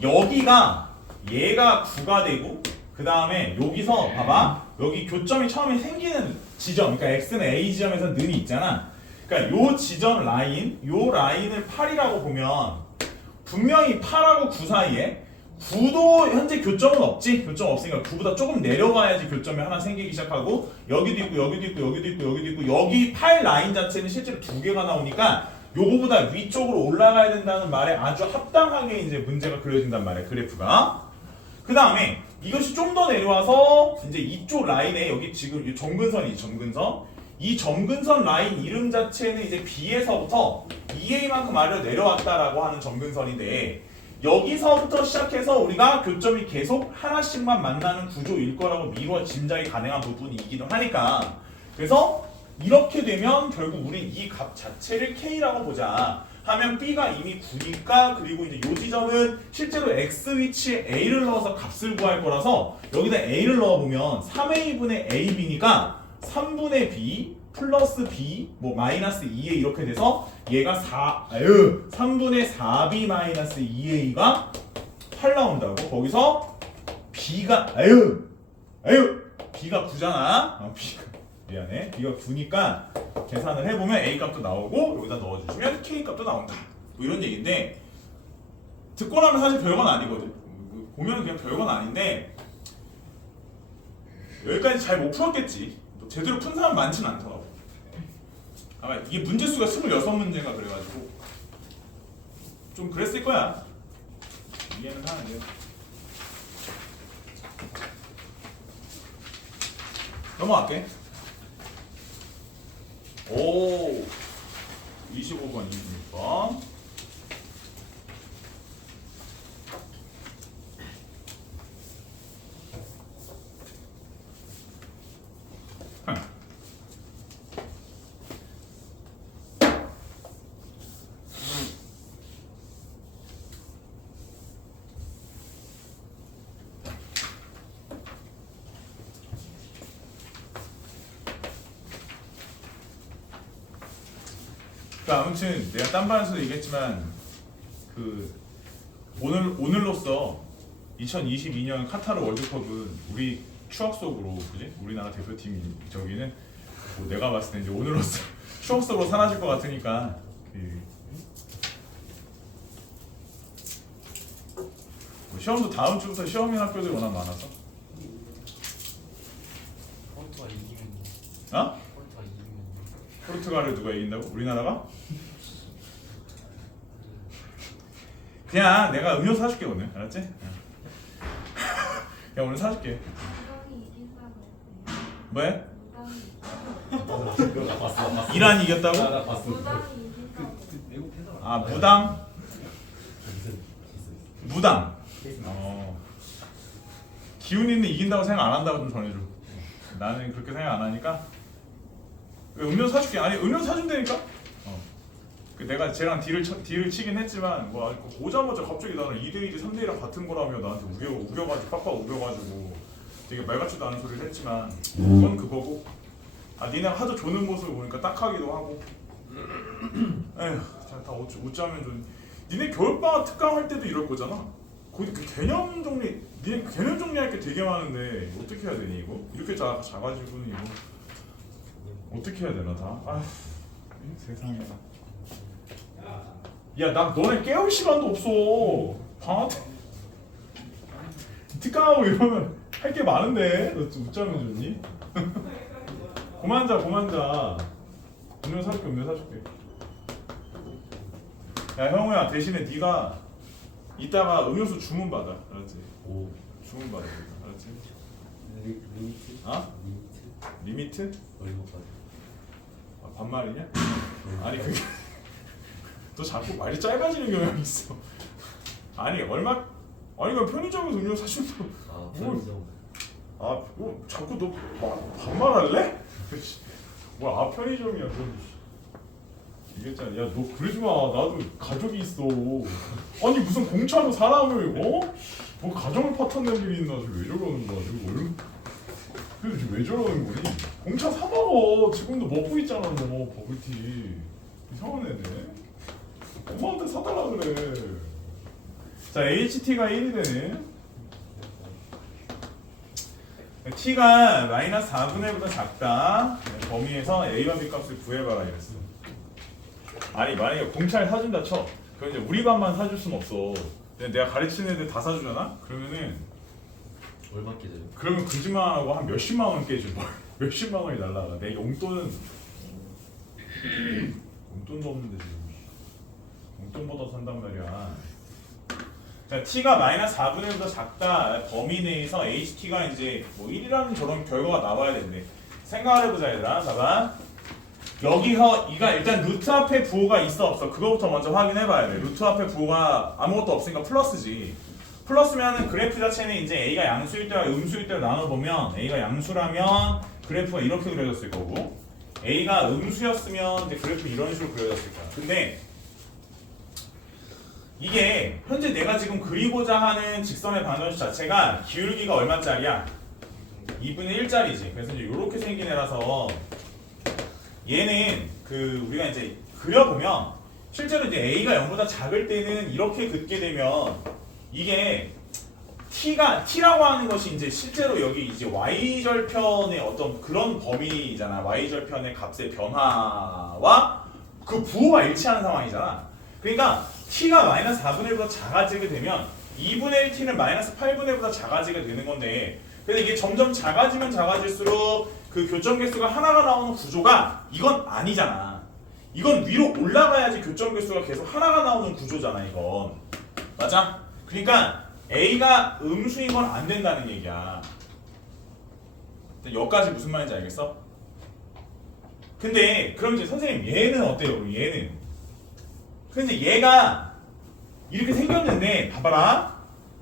여기가 얘가 9가 되고 그 다음에 여기서 봐봐 여기 교점이 처음에 생기는 지점 그러니까 x는 a 지점에서 는이 있잖아. 그러니까 요 지점 라인 요 라인을 8이라고 보면 분명히 8하고 9 사이에 9도 현재 교점은 없지. 교점 없으니까 9보다 조금 내려가야지 교점이 하나 생기기 시작하고 여기도 있고 여기도 있고 여기도 있고 여기도 있고 여기 8 라인 자체는 실제로 2개가 나오니까 요거보다 위쪽으로 올라가야 된다는 말에 아주 합당하게 이제 문제가 그려진단 말이야. 그래프가. 그 다음에 이것이 좀 더 내려와서 이제 이쪽 라인에 여기 지금 이 점근선이 이 점근선 라인 이름 자체는 이제 B에서부터 EA만큼 아래로 내려왔다라고 하는 점근선인데 여기서부터 시작해서 우리가 교점이 계속 하나씩만 만나는 구조일 거라고 미루어 짐작이 가능한 부분이기도 하니까 그래서 이렇게 되면 결국 우린 이 값 자체를 K라고 보자 하면 B가 이미 9니까 그리고 이제 요 지점은 실제로 X 위치에 A를 넣어서 값을 구할 거라서 여기다 A를 넣어보면 3A분의 AB니까 3분의 B 플러스 B 뭐 마이너스 2A 이렇게 돼서 얘가 3분의 4B 마이너스 2A가 8 나온다고. 거기서 B가 B가 9잖아. 미안해. B가 9니까 계산을 해보면 A 값도 나오고 여기다 넣어주시면 K 값도 나온다. 뭐 이런 얘기인데 듣고 나면 사실 별건 아니거든. 보면 그냥 별건 아닌데 여기까지 잘 못 풀었겠지. 제대로 푼 사람 많진 않더라고. 아마 이게 문제 수가 26문제가 그래가지고 좀 그랬을 거야. 이해는 하는데. 넘어갈게. 오 25번 26번 그러니까 아무튼 내가 딴 반에서도 얘기했지만 그 오늘로써 2022년 카타르 월드컵은 우리 추억 속으로 그지? 우리나라 대표팀이 저기는 뭐 내가 봤을 때 이제 오늘로써 추억 속으로 사라질 것 같으니까 뭐 시험도 다음 주부터 시험인 학교들이 워낙 많아서 포르투갈을 누가 이긴다고? 우리나라가? 그냥 내가 음료수 사줄게 오늘. 알았지? 야 오늘 사줄게. 무당이 이긴다고 뭐해? 무당이 나 봤어. 이란이 이겼다고? 나 봤어. 무당이 이긴다고 외국 회사. 아 무당? 무당. 기훈이는 이긴다고 생각 안 한다고 좀 전해줘. 나는 그렇게 생각 안 하니까. 음료 사줄게. 아니 음료 사준다니까. 내가 쟤랑 딜을 치긴 했지만 뭐 오자마자 갑자기 나는 2대2지 3대1랑 같은 거라며 나한테 우겨가지고 빡빡 우겨가지고 되게 말 같지도 않은 소리를 했지만 그건 그거고. 아 니네가 하도 조는 모습을 보니까 딱하기도 하고. 에휴 다 웃자면 좀. 니네 겨울방학 특강 할 때도 이럴 거잖아. 거기 그 개념 정리, 니네 개념 정리할 게 되게 많은데 어떻게 해야 되니 이거? 이렇게 작아지고는 이거 어떻게 해야 되나 다? 아휴 세상에. 야 나 너네 깨울 시간도 없어. 방학 때 특강하고 이러면 할 게 많은데 너 좀 웃자면 좋니? 그만 자. 음료 사줄게. 야 형우야 대신에 네가 이따가 음료수 주문 받아. 알았지? 오. 주문 받아. 알았지? 리미트. 아? 리미트. 리미트? 얼마까지? 아, 반말이냐? 아니 그게 너 자꾸 말이 짧아지는 경향이 있어. 아니 얼마? 아니 그 편의점에서 음료 사준다고. 아 편의점. 뭐 자꾸 너 반말할래? 뭐야 편의점이야 그럼. 이랬잖아. 야 너 그러지 마. 나도 가족이 있어. 아니 무슨 공차로 사람을 뭐 가정을 파탄낼 일이 있나? 지금 왜 저러는 거야 지금? 그래서 지금 왜 저러는 거니? 공차 사 먹어. 지금도 먹고 있잖아 너 버블티. 이상한 애네. 엄마한테 사달라 그래. 자 HT가 1이 되네. t가 마이너스 4분의 1보다 작다. 범위에서 a와 b 값을 구해봐라 이랬어. 아니 만약에 공차를 사준다 쳐. 그럼 이제 우리 반만 사줄 순 없어. 내가 가르치는 애들 다 사주잖아? 그러면은 얼마 깨져요? 그러면 거짓말하고 한 몇십만 원 깨져. 몇십만 원이 날라가. 내 용돈은 용돈도 없는데 지금 용돈보다 산단 말이야. 자, t가 마이너스 4분의 1보다 작다. 범위 내에서 ht가 이제 뭐 1이라는 저런 결과가 나와야 되는데 생각을 해보자 얘들아. 봐봐. 여기서 이가 일단 루트 앞에 부호가 있어 없어? 그거부터 먼저 확인해봐야 돼. 루트 앞에 부호가 아무것도 없으니까 플러스지. 플러스면은 그래프 자체는 이제 a가 양수일 때와 음수일 때로 나눠보면 a가 양수라면 그래프가 이렇게 그려졌을 거고 a가 음수였으면 이제 그래프 이런 식으로 그려졌을 거야. 근데 이게 현재 내가 지금 그리고자 하는 직선의 방정식 자체가 기울기가 얼마짜리야? 2분의 1짜리지. 그래서 이제 이렇게 생긴 애라서 얘는 그 우리가 이제 그려보면 실제로 이제 a가 0보다 작을 때는 이렇게 긋게 되면 이게 t라고 하는 것이 이제 실제로 여기 이제 y절편의 어떤 그런 범위잖아. y절편의 값의 변화와 그 부호가 일치하는 상황이잖아. 그러니까 t가 마이너스 4분의 1보다 작아지게 되면 2분의 1t는 마이너스 8분의 1보다 작아지게 되는 건데 근데 이게 점점 작아지면 작아질수록 그 교점 개수가 하나가 나오는 구조가 이건 아니잖아. 이건 위로 올라가야지 교점 개수가 계속 하나가 나오는 구조잖아 이건. 맞아? 그러니까 a가 음수인 건 안 된다는 얘기야. 여기까지 무슨 말인지 알겠어? 근데 그럼 이제 선생님 얘는 어때요? 그럼 얘는 근데 얘가 이렇게 생겼는데 봐봐라.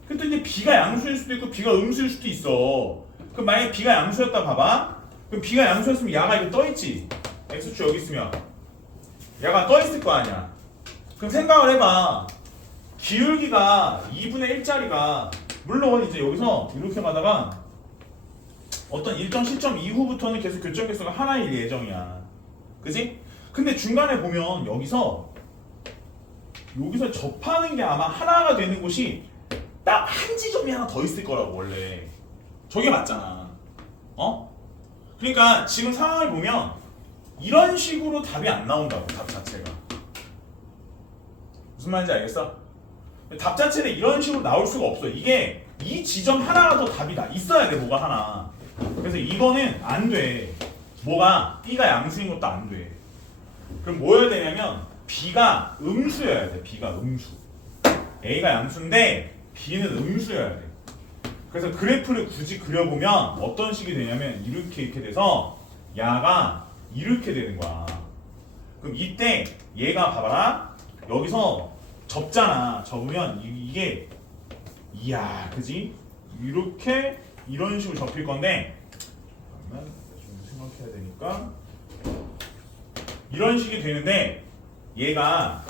근데 이제 b가 양수일 수도 있고 b가 음수일 수도 있어. 그럼 만약에 b가 양수였다 봐봐. 그럼 b가 양수였으면 야가 이거 떠있지. x축 여기 있으면 야가 떠있을 거 아니야. 그럼 생각을 해봐. 기울기가 2분의 1짜리가 물론 이제 여기서 이렇게 가다가 어떤 일정 시점 이후부터는 계속 교점 개수가 하나일 예정이야. 그지? 근데 중간에 보면 여기서 접하는 게 아마 하나가 되는 곳이 딱 한 지점이 하나 더 있을 거라고 원래. 저게 맞잖아. 그러니까 지금 상황을 보면 이런 식으로 답이 안 나온다고. 답 자체가. 무슨 말인지 알겠어? 답 자체는 이런 식으로 나올 수가 없어. 이게 이 지점 하나가 더 답이 있어야 돼. 뭐가 하나. 그래서 이거는 안 돼. 뭐가 B가 양수인 것도 안 돼. 그럼 뭐여야 되냐면 B가 음수여야 돼. B가 음수. A가 양수인데 B는 음수여야 돼. 그래서 그래프를 굳이 그려보면 어떤 식이 되냐면 이렇게 돼서 야가 이렇게 되는 거야. 그럼 이때 얘가 봐봐라. 여기서 접잖아. 접으면 이게 이야, 그지? 이렇게 이런 식으로 접힐 건데 잠깐만 좀 생각해야 되니까 이런 식이 되는데 얘가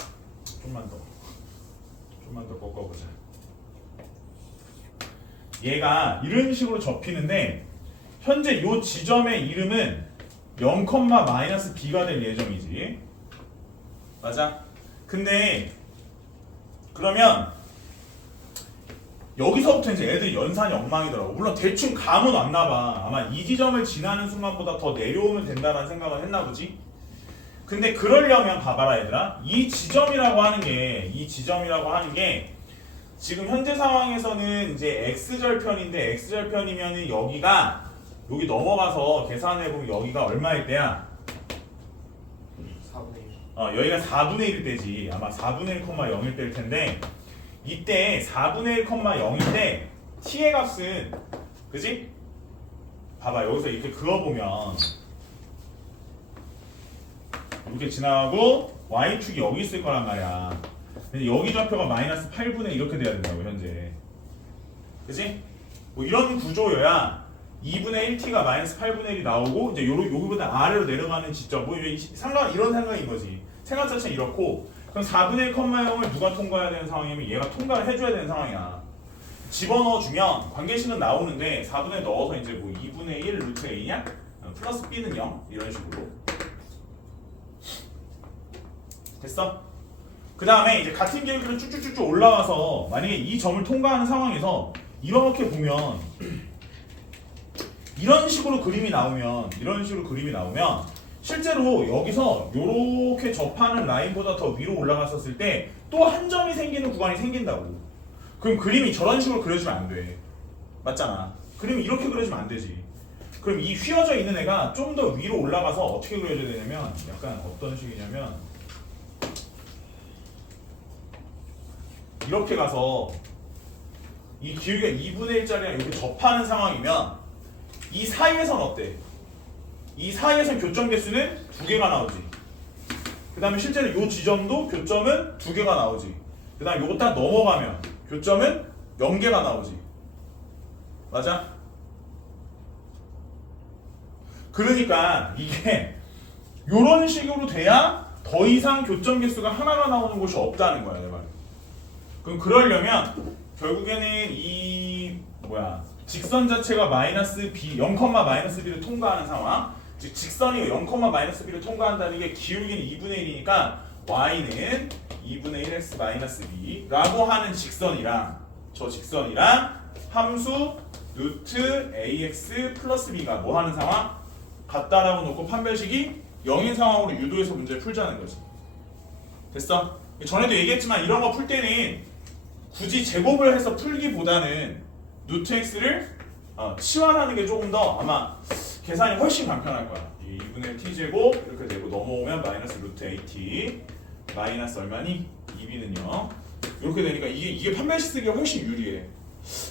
좀만 더 꺾어보자. 얘가 이런 식으로 접히는데 현재 이 지점의 이름은 0,-b가 될 예정이지. 맞아? 근데 그러면 여기서부터 이제 애들이 연산이 엉망이더라고. 물론 대충 감은 왔나봐. 아마 이 지점을 지나는 순간보다 더 내려오면 된다는 생각을 했나 보지. 근데 그러려면 봐봐라 얘들아. 이 지점이라고 하는 게 지금 현재 상황에서는 이제 x절편인데 x절편이면은 여기 넘어가서 계산해 보면 여기가 얼마일 때야? 4분의 1. 여기가 4분의 1일 때지. 아마 4분의 1,0일 때일 텐데 이때 4분의 1,0일 때 t의 값은 그지? 봐봐 여기서 이렇게 그어보면 이렇게 지나가고 y축이 여기 있을 거란 말이야. 근데 여기 좌표가 마이너스 8분의 이렇게 돼야 된다고 현재. 그지? 뭐 이런 구조여야 2분의 1t가 마이너스 8분의 1이 나오고 이제 여기보다 아래로 내려가는 지점 뭐 이런 생각인 거지. 생각 자체는 이렇고 그럼 4분의 1,0을 누가 통과해야 되는 상황이면 얘가 통과를 해줘야 되는 상황이야. 집어넣어주면 관계식은 나오는데 4분의 1 넣어서 이제 뭐 2분의 1 루트 a냐? 플러스 b는 0 이런 식으로 됐어? 그 다음에 이제 같은 길이로 쭉쭉쭉쭉 올라와서 만약에 이 점을 통과하는 상황에서 이렇게 보면 이런 식으로 그림이 나오면 실제로 여기서 이렇게 접하는 라인보다 더 위로 올라갔었을 때 또 한 점이 생기는 구간이 생긴다고. 그럼 그림이 저런 식으로 그려지면 안 돼. 맞잖아. 그림이 이렇게 그려지면 안 되지. 그럼 이 휘어져 있는 애가 좀 더 위로 올라가서 어떻게 그려져야 되냐면 약간 어떤 식이냐면 이렇게 가서 이 기울기가 2분의 1짜리랑 이렇게 접하는 상황이면 이 사이에선 어때? 이 사이에선 교점 개수는 2개가 나오지. 그 다음에 실제로 이 지점도 교점은 2개가 나오지. 그 다음에 요거 딱 넘어가면 교점은 0개가 나오지. 맞아? 그러니까 이게 요런 식으로 돼야 더 이상 교점 개수가 하나가 나오는 곳이 없다는 거야, 내 말은. 그럼 그러려면 결국에는 이 직선 자체가 마이너스 b 0,-b를 통과하는 상황. 즉 직선이 0,-b를 통과한다는 게 기울기는 2분의 1이니까 y는 2분의 1x - b라고 하는 직선이랑 저 직선이랑 함수 루트 ax 플러스 b가 뭐 하는 상황? 같다라고 놓고 판별식이 0인 상황으로 유도해서 문제를 풀자는 거지. 됐어? 전에도 얘기했지만 이런 거 풀 때는 굳이 제곱을 해서 풀기보다는 루트 x를 치환하는 게 조금 더 아마 계산이 훨씬 간편할 거야. 이 2분의 1 t제곱 이렇게 되고 넘어오면 마이너스 루트 at 마이너스 얼마니? 2b는요. 이렇게 되니까 이게 판별식 쓰기가 훨씬 유리해.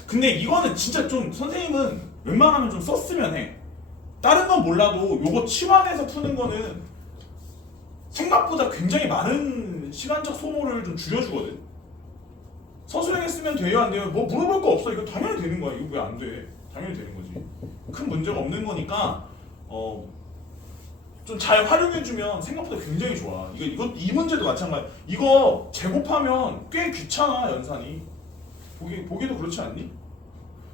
근데 이거는 진짜 좀 선생님은 웬만하면 좀 썼으면 해. 다른 건 몰라도 요거 치환해서 푸는 거는 생각보다 굉장히 많은 시간적 소모를 좀 줄여주거든. 서술형에 쓰면 돼요 안 돼요? 뭐 물어볼 거 없어. 이거 당연히 되는 거야. 이거 왜 안 돼? 당연히 되는 거지. 큰 문제가 없는 거니까 좀 잘 활용해주면 생각보다 굉장히 좋아. 이 문제도 마찬가지. 이거 제곱하면 꽤 귀찮아 연산이. 보기도 그렇지 않니?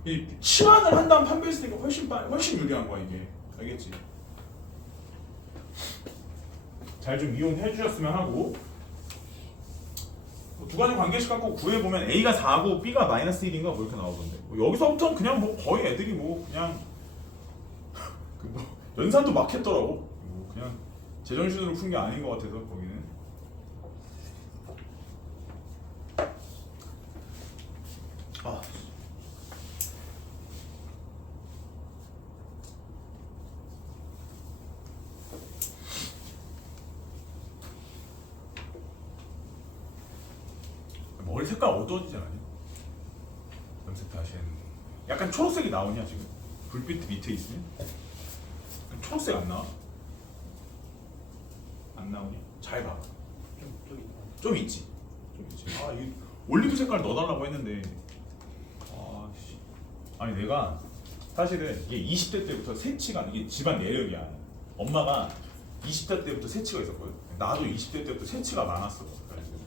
이 치환을 한 다음 판별했을 때 훨씬 유리한 거야 이게. 알겠지? 잘 좀 이용해 주셨으면 하고. 두 가지 관계식 갖고 구해보면 A가 4고 B가 마이너스 1인가 뭐 이렇게 나오던데. 여기서부터는 그냥 뭐 거의 애들이 뭐 그냥 연산도 막 했더라고. 뭐 그냥 제정신으로 푼 게 아닌 것 같아서 거기는. 색깔 어두워지지 않아요? 염색 다시 했는데 약간 초록색이 나오냐 지금? 불빛 밑에 있으면? 초록색 안 나와? 안 나오냐? 잘 봐. 좀 있지. 좀 있지. 아, 이 올리브 색깔 넣어달라고 했는데 아, 씨. 아니 내가 사실은 이게 20대 때부터 세치가 이게 집안 내력이야. 엄마가 20대 때부터 세치가 있었거든. 나도 20대 때부터 세치가 많았어. 그래가지고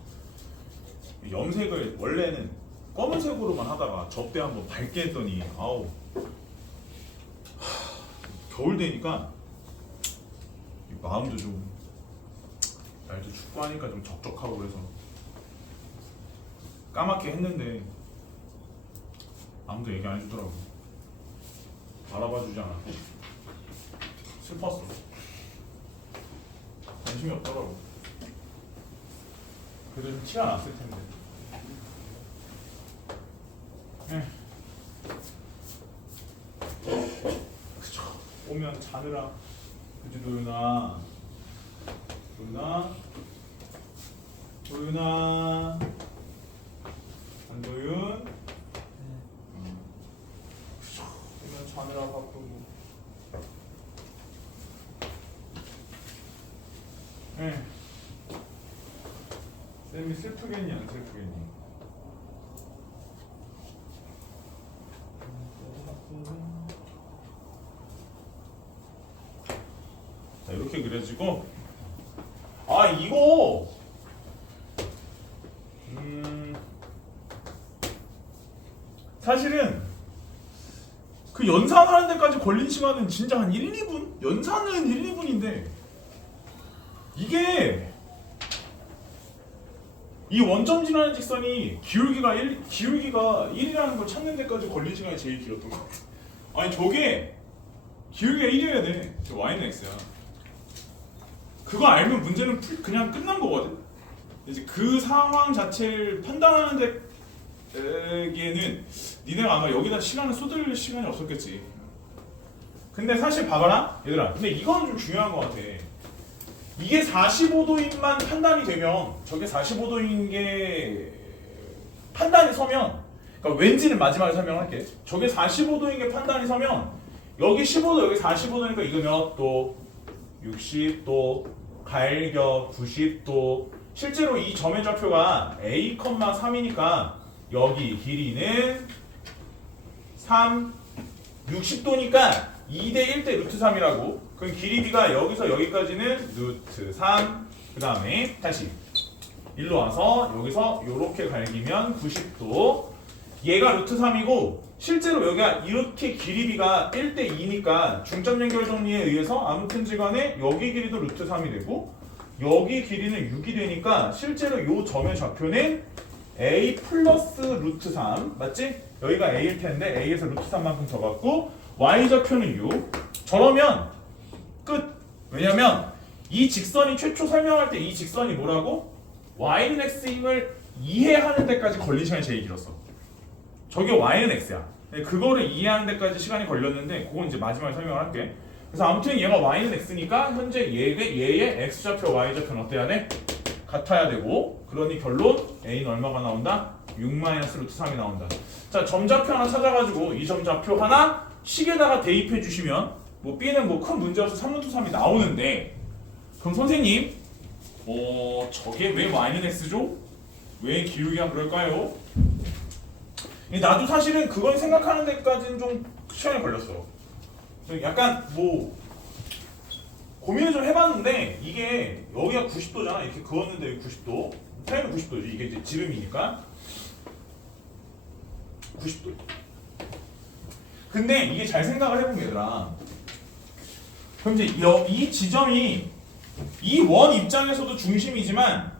염색을 원래는 검은색으로만 하다가 접대 한번 밝게 했더니 아우 겨울 되니까 마음도 좀 날도 춥고 하니까 좀 적적하고 그래서 까맣게 했는데 아무도 얘기 안 해주더라고. 알아봐 주지 않아. 슬펐어. 관심이 없더라고. 그래도 좀 티가 났을 텐데. 그쵸. 오면 자느라. 그치 도윤아. 도윤아. 안도윤. 그쵸. 오면 자느라 바쁘고. 쌤이 슬프겠니 안 슬프겠니? 자 이렇게 그려지고 아 이거 사실은 그 연산하는 데까지 걸린 시간은 진짜 한 1, 2분? 연산은 1, 2분인데 이게 이 원점 지나는 직선이 기울기가 1이라는 걸 찾는 데까지 걸린 시간이 제일 길었던 것 같아. 아니 저게 기울기가 1이어야 돼. 저 y는 x야. 그거 알면 문제는 그냥 끝난 거거든. 이제 그 상황 자체를 판단하는 데에는 니네가 아마 여기다 시간을 쏟을 시간이 없었겠지. 근데 사실 봐봐라 얘들아. 근데 이건 좀 중요한 것 같아. 이게 45도인만 판단이 되면 저게 45도인 게 판단이 서면 그러니까 왠지는 마지막에 설명할게. 저게 45도인 게 판단이 서면 여기 15도 여기 45도니까 이거 몇 도? 60도 갈겨 90도. 실제로 이 점의 좌표가 a, 3이니까 여기 길이는 3 60도니까 2대 1대 루트 3이라고. 그럼 길이비가 여기서 여기까지는 루트 3. 그 다음에 다시 일로 와서 여기서 이렇게 갈기면 90도. 얘가 루트 3이고 실제로 여기가 이렇게 길이비가 1대 2니까 중점 연결 정리에 의해서 아무튼지 간에 여기 길이도 루트 3이 되고 여기 길이는 6이 되니까 실제로 이 점의 좌표는 a 플러스 루트 3 맞지? 여기가 a일 텐데 a에서 루트 3만큼 더 갖고 y 좌표는 6. 저러면 끝. 왜냐면 이 직선이 최초 설명할 때 이 직선이 뭐라고? y는 x임을 이해하는 데까지 걸린 시간이 제일 길었어. 저게 y는 x야. 그거를 이해하는 데까지 시간이 걸렸는데 그건 이제 마지막에 설명을 할게. 그래서 아무튼 얘가 y는 x니까 현재 얘의 x 좌표 y 좌표는 어때야 돼? 같아야 되고 그러니 결론 a는 얼마가 나온다? 6-루트 3이 나온다. 자 점좌표 하나 찾아가지고 이 점좌표 하나 식에다가 대입해 주시면 뭐 b는 뭐 큰 문제 없이 3루트 3이 나오는데 그럼 선생님 저게 왜 y는 x죠? 왜 기울기가 그럴까요? 나도 사실은 그걸 생각하는 데까지는 좀 시간이 걸렸어. 약간 뭐 고민을 좀 해봤는데 이게 여기가 90도잖아. 이렇게 그었는데 여기 90도. 타임은 90도지. 이게 이제 지름이니까 90도. 근데 이게 잘 생각을 해보면 얘들아. 그럼 이제 이 지점이 이 원 입장에서도 중심이지만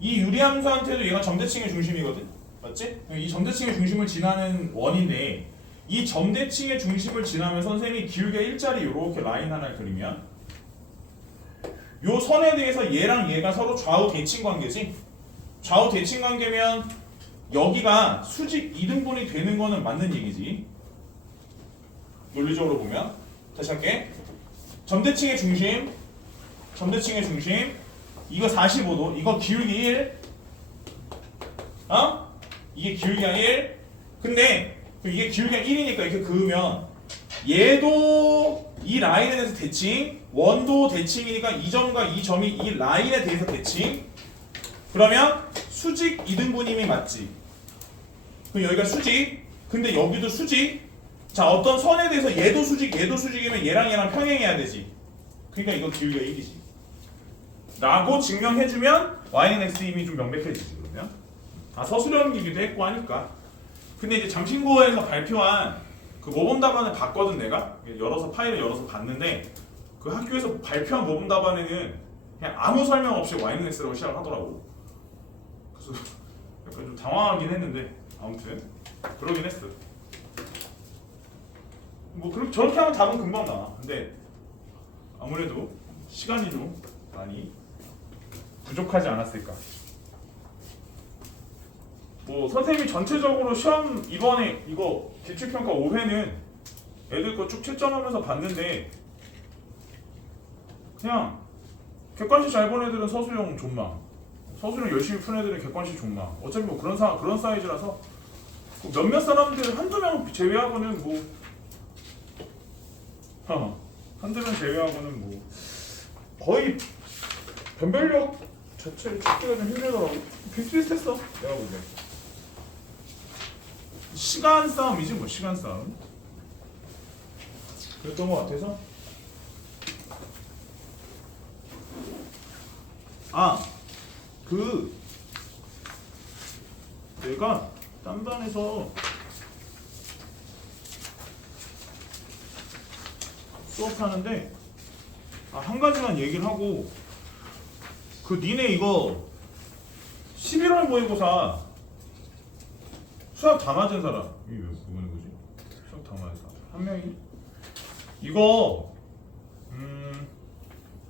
이 유리함수한테도 얘가 점대칭의 중심이거든. 맞지? 이 점대칭의 중심을 지나는 원인데 이 점대칭의 중심을 지나면 선생님이 길게 일자리 이렇게 라인 하나를 그리면 요 선에 대해서 얘랑 얘가 서로 좌우 대칭 관계지? 좌우 대칭 관계면 여기가 수직 이등분이 되는 거는 맞는 얘기지. 논리적으로 보면 다시 할게. 점대칭의 중심 이거 45도 이거 기울기 1 어? 이게 기울기가 1. 근데 이게 기울기가 1이니까 이렇게 그으면 얘도 이 라인에 대해서 대칭, 원도 대칭이니까 이 점과 이 점이 이 라인에 대해서 대칭. 그러면 수직 이등분임이 맞지. 그럼 여기가 수직. 근데 여기도 수직. 자, 어떤 선에 대해서 얘도 수직, 얘도 수직이면 얘랑 얘랑 평행해야 되지. 그러니까 이거 기울기가 1이지. 라고 증명해주면 y는 x 이미 좀 명백해지지 그러면. 아, 서술형이기도 했고 하니까. 근데 이제 장신구에서 발표한 그 모범 답안을 봤거든 내가. 열어서 파일을 열어서 봤는데 그 학교에서 발표한 모범 답안에는 그냥 아무 설명 없이 y는 x라고 시작을 하더라고. 그래서 약간 좀 당황하긴 했는데 아무튼 그러긴 했어. 뭐 그렇게 저렇게 하면 답은 금방 나와. 근데 아무래도 시간이 좀 많이 부족하지 않았을까. 뭐 선생님이 전체적으로 시험 이번에 이거 기출평가 5회는 애들 거 쭉 채점하면서 봤는데 그냥 객관식 잘 본 애들은 서술형 존망, 서술형 열심히 푼 애들은 객관식 존망. 어차피 뭐 그런 사이즈라서 몇몇 사람들 한두 명 제외하고는 뭐 한두 명 제외하고는 뭐 거의 변별력 자체를 찾기가 좀 힘들더라고. 비슷비슷했어 내가 보기엔. 시간 싸움이지 뭐. 시간 싸움 그랬던 것 같아서. 그 내가 딴 반에서 수업하는데 한 가지만 얘기를 하고, 그 니네 이거 11월 모의고사 수학 다 맞은 사람 이게 왜 누구지? 수학 다 맞은 사람 한 명이? 이거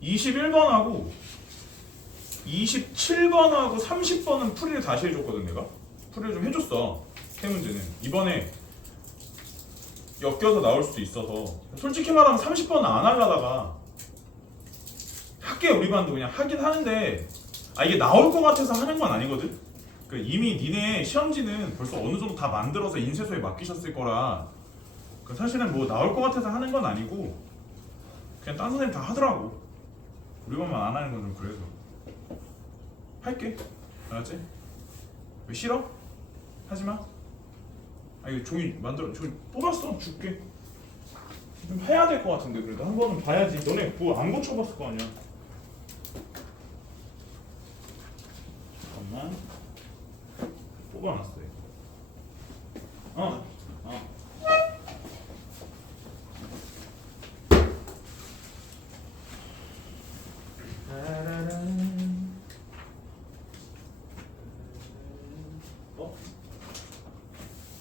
21번하고 27번하고 30번은 풀이를 다시 해줬거든. 내가 풀이를 좀 해줬어. 세 문제는 이번에 엮여서 나올 수도 있어서 솔직히 말하면 30번은 안 하려다가 할게. 우리 반도 그냥 하긴 하는데 이게 나올 것 같아서 하는 건 아니거든. 이미 니네 시험지는 벌써 어느 정도 다 만들어서 인쇄소에 맡기셨을 거라 사실은 뭐 나올 것 같아서 하는 건 아니고 그냥 딴 선생님 다 하더라고. 우리 반만 안 하는 건 좀 그래서 할게. 알았지? 왜 싫어? 하지마. 이거 종이 뽑았어. 줄게. 좀 해야 될 것 같은데 그래도 한 번은 봐야지. 너네 뭐 안 고쳐봤을 거 아니야. 잠깐만. 뽑아놨어.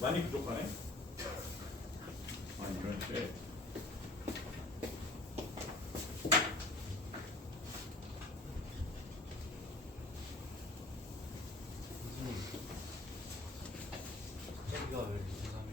많이 부족하네. 이런 때. 저기가 왜 이렇게 세상에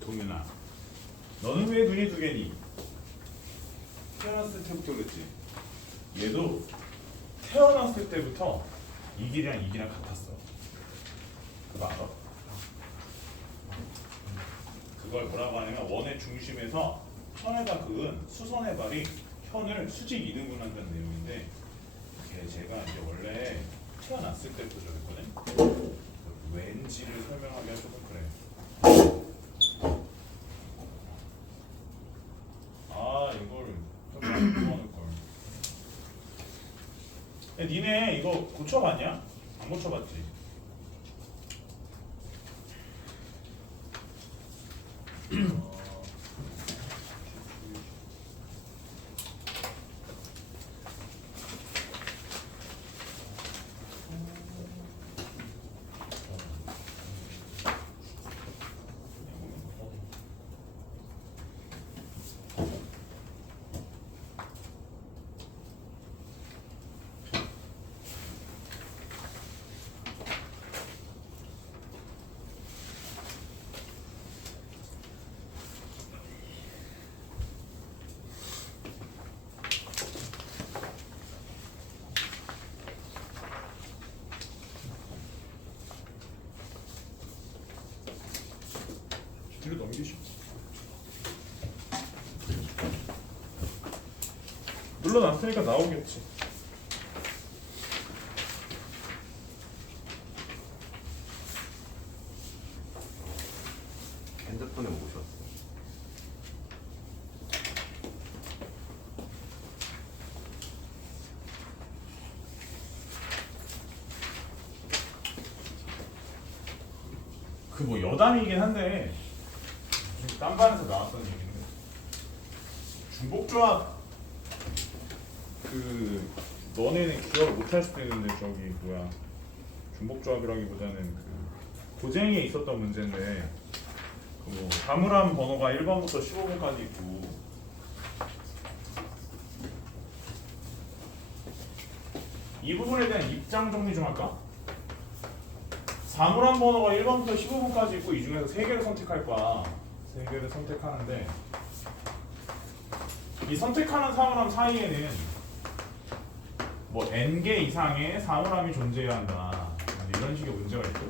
동윤아, 너는 왜 눈이 두 개니? 태어났을 때부터 그랬지. 얘도 태어났을 때부터 이 길이랑 이 길이랑 같았어. 그거 알아? 그걸 뭐라고 하냐면 원의 중심에서 현에다 그은 수선의 발이 현을 수직 이등분한다는 내용인데, 제가 이제 원래 태어났을 때부터 저랬거든. 왠지를 설명하기가 조금 그래. 이걸 좀 많이 뽑아놓을 걸. 니네 이거 고쳐봤냐? 안 고쳐봤지? 불러놨으니까 나오겠지. 핸드폰에 오셨어. 그 뭐 여담이긴 한데 딴 반에서 나왔던 얘기인데 중복조합 그 너네는 기억을 못할 수도 있는데 저기 뭐야 중복조합이라기보다는 그 고쟁이에 있었던 문제인데 그 뭐 가물함 번호가 1번부터 15번까지 있고 이 부분에 대한 입장 정리 좀 할까? 사물함 번호가 1번부터 15번까지 있고 이 중에서 3개를 선택할 거야. 3개를 선택하는데 이 선택하는 사물함 사이에는 뭐 n개 이상의 사물함이 존재해야 한다. 이런 식의 문제가 있고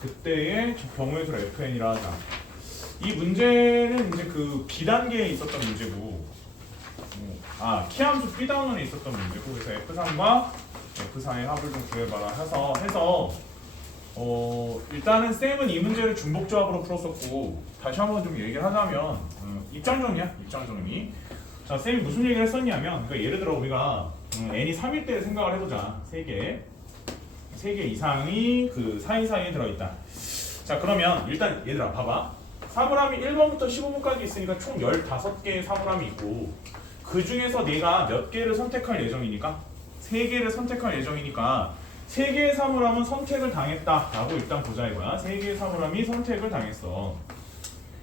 그때의 경우의 수를 fn이라 하자. 이 문제는 이제 그 B단계에 있었던 문제고 키함수 B단원에 있었던 문제고 그래서 F3과 F4의 합을 좀 구해봐라 해서 일단은 쌤은 이 문제를 중복조합으로 풀었었고 다시 한번 좀 얘기를 하자면 입장 정리야 입장 정리. 자 쌤이 무슨 얘기를 했었냐면 그러니까 예를 들어 우리가 n이 3일 때 생각을 해보자. 3개 이상이 그 사이사이에 들어있다. 자 그러면 일단 얘들아 봐봐. 사물함이 1번부터 15번까지 있으니까 총 15개의 사물함이 있고 그 중에서 내가 몇 개를 선택할 예정이니까 3개를 선택할 예정이니까 3개의 사물함은 선택을 당했다라고 일단 보자 이거야. 3개의 사물함이 선택을 당했어.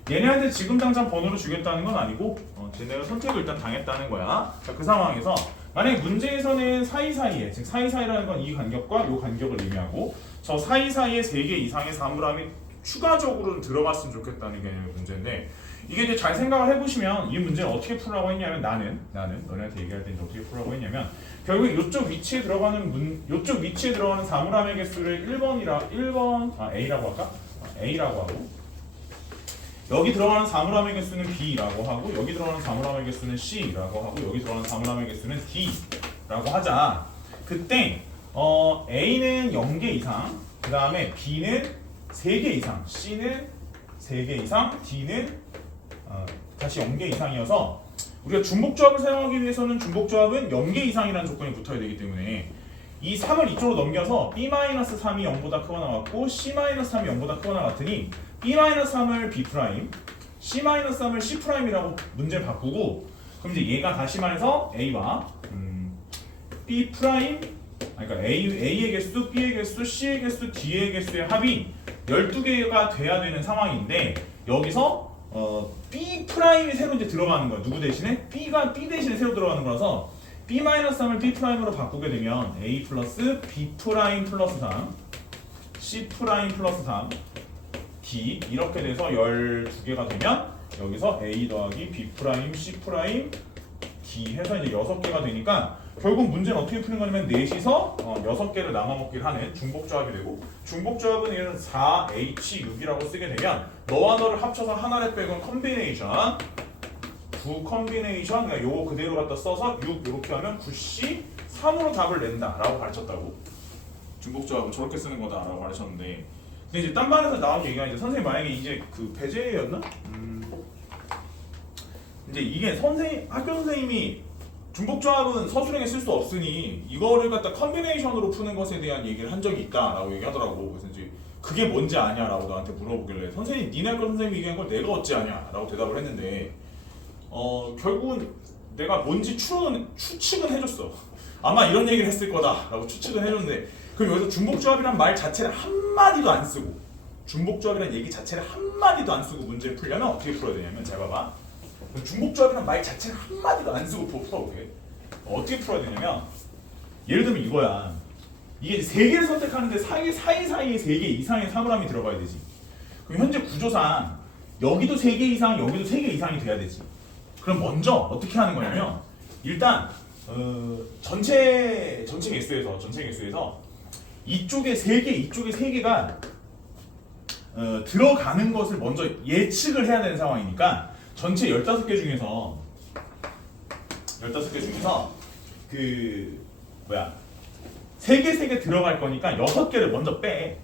얘네한테 지금 당장 번호를 주겠다는 건 아니고 쟤네가 선택을 일단 당했다는 거야. 자, 그 상황에서 만약에 문제에서는 사이사이에 즉 사이사이라는 건 이 간격과 이 간격을 의미하고 저 사이사이에 3개 이상의 사물함이 추가적으로는 들어갔으면 좋겠다는 게 문제인데 이게 이제 잘 생각을 해보시면 이 문제는 어떻게 풀라고 했냐면 나는 너네한테 얘기할 때 이제 어떻게 풀라고 했냐면 결국 이쪽 위치에 들어가는 사물함의 개수를 A라고 할까? A라고 하고 여기 들어가는 사물함의 개수는 B라고 하고 여기 들어가는 사물함의 개수는 C라고 하고 여기 들어가는 사물함의 개수는 D라고 하자. 그때 A는 0개 이상, 그 다음에 B는 3개 이상, C는 3개 이상, D는 다시 0개 이상이어서 우리가 중복조합을 사용하기 위해서는 중복조합은 0개 이상이라는 조건이 붙어야 되기 때문에 이 3을 이쪽으로 넘겨서 B-3이 0보다 크거나 같고 C-3이 0보다 크거나 같으니 B-3을 B', C-3을 C'이라고 문제를 바꾸고 그럼 이제 얘가 다시 말해서 A와 B', 그러니까 A의 개수, B의 개수, C의 개수, D의 개수의 합이 12개가 돼야 되는 상황인데 여기서 B'이 새로 이제 들어가는 거야. 누구 대신에? B가 B 대신에 새로 들어가는 거라서 B-3을 B'으로 바꾸게 되면 A 플러스 B' 플러스 3 C' 플러스 3 D 이렇게 돼서 12개가 되면 여기서 A 더하기 B', C', D 해서 이제 6개가 되니까 결국 문제는 어떻게 푸는 거냐면 넷이서 6개를 나눠먹기를 하는 중복조합이 되고 중복조합은 얘는 4H6이라고 쓰게 되면 너와 너를 합쳐서 하나를 빼곤 컨비네이션 두 컨비네이션 그러니까 요거 그대로 갖다 써서 6 이렇게 하면 9C 3으로 답을 낸다 라고 가르쳤다고. 중복조합은 저렇게 쓰는 거다 라고 가르쳤는데 근데 이제 딴 반에서 나온 얘기가 이제 선생님 만약에 이제 그 배제였나? 이제 이게 학교 선생님이 중복조합은 서술형에 쓸 수 없으니 이거를 갖다 컨비네이션으로 푸는 것에 대한 얘기를 한 적이 있다라고 얘기하더라고. 그래서 이제 그게 뭔지 아냐라고 나한테 물어보길래 선생님 니네 학교 선생님이 얘기한 걸 내가 어찌 아냐라고 대답을 했는데 결국은 내가 뭔지 추측은 해줬어. 아마 이런 얘기를 했을 거다라고 추측은 해줬는데 그럼 여기서 중복조합이란 말 자체를 한마디도 안 쓰고 중복조합이란 얘기 자체를 한마디도 안 쓰고 문제를 풀려면 어떻게 풀어야 되냐면 잘 봐봐. 중복조합이란 말 자체를 한마디도 안 쓰고 풀어볼게. 어떻게 풀어야 되냐면 예를 들면 이거야. 이게 이제 3개를 선택하는데 사이사이에 3개 이상의 사물함이 들어가야 되지. 그럼 현재 구조상 여기도 3개 이상 여기도 3개 이상이 돼야 되지. 그럼 먼저 어떻게 하는 거냐면 일단 전체 개수에서 이쪽에 3개 이쪽에 3개가 들어가는 것을 먼저 예측을 해야 되는 상황이니까 전체 15개 중에서 그 뭐야 3개 들어갈 거니까 6개를 먼저 빼.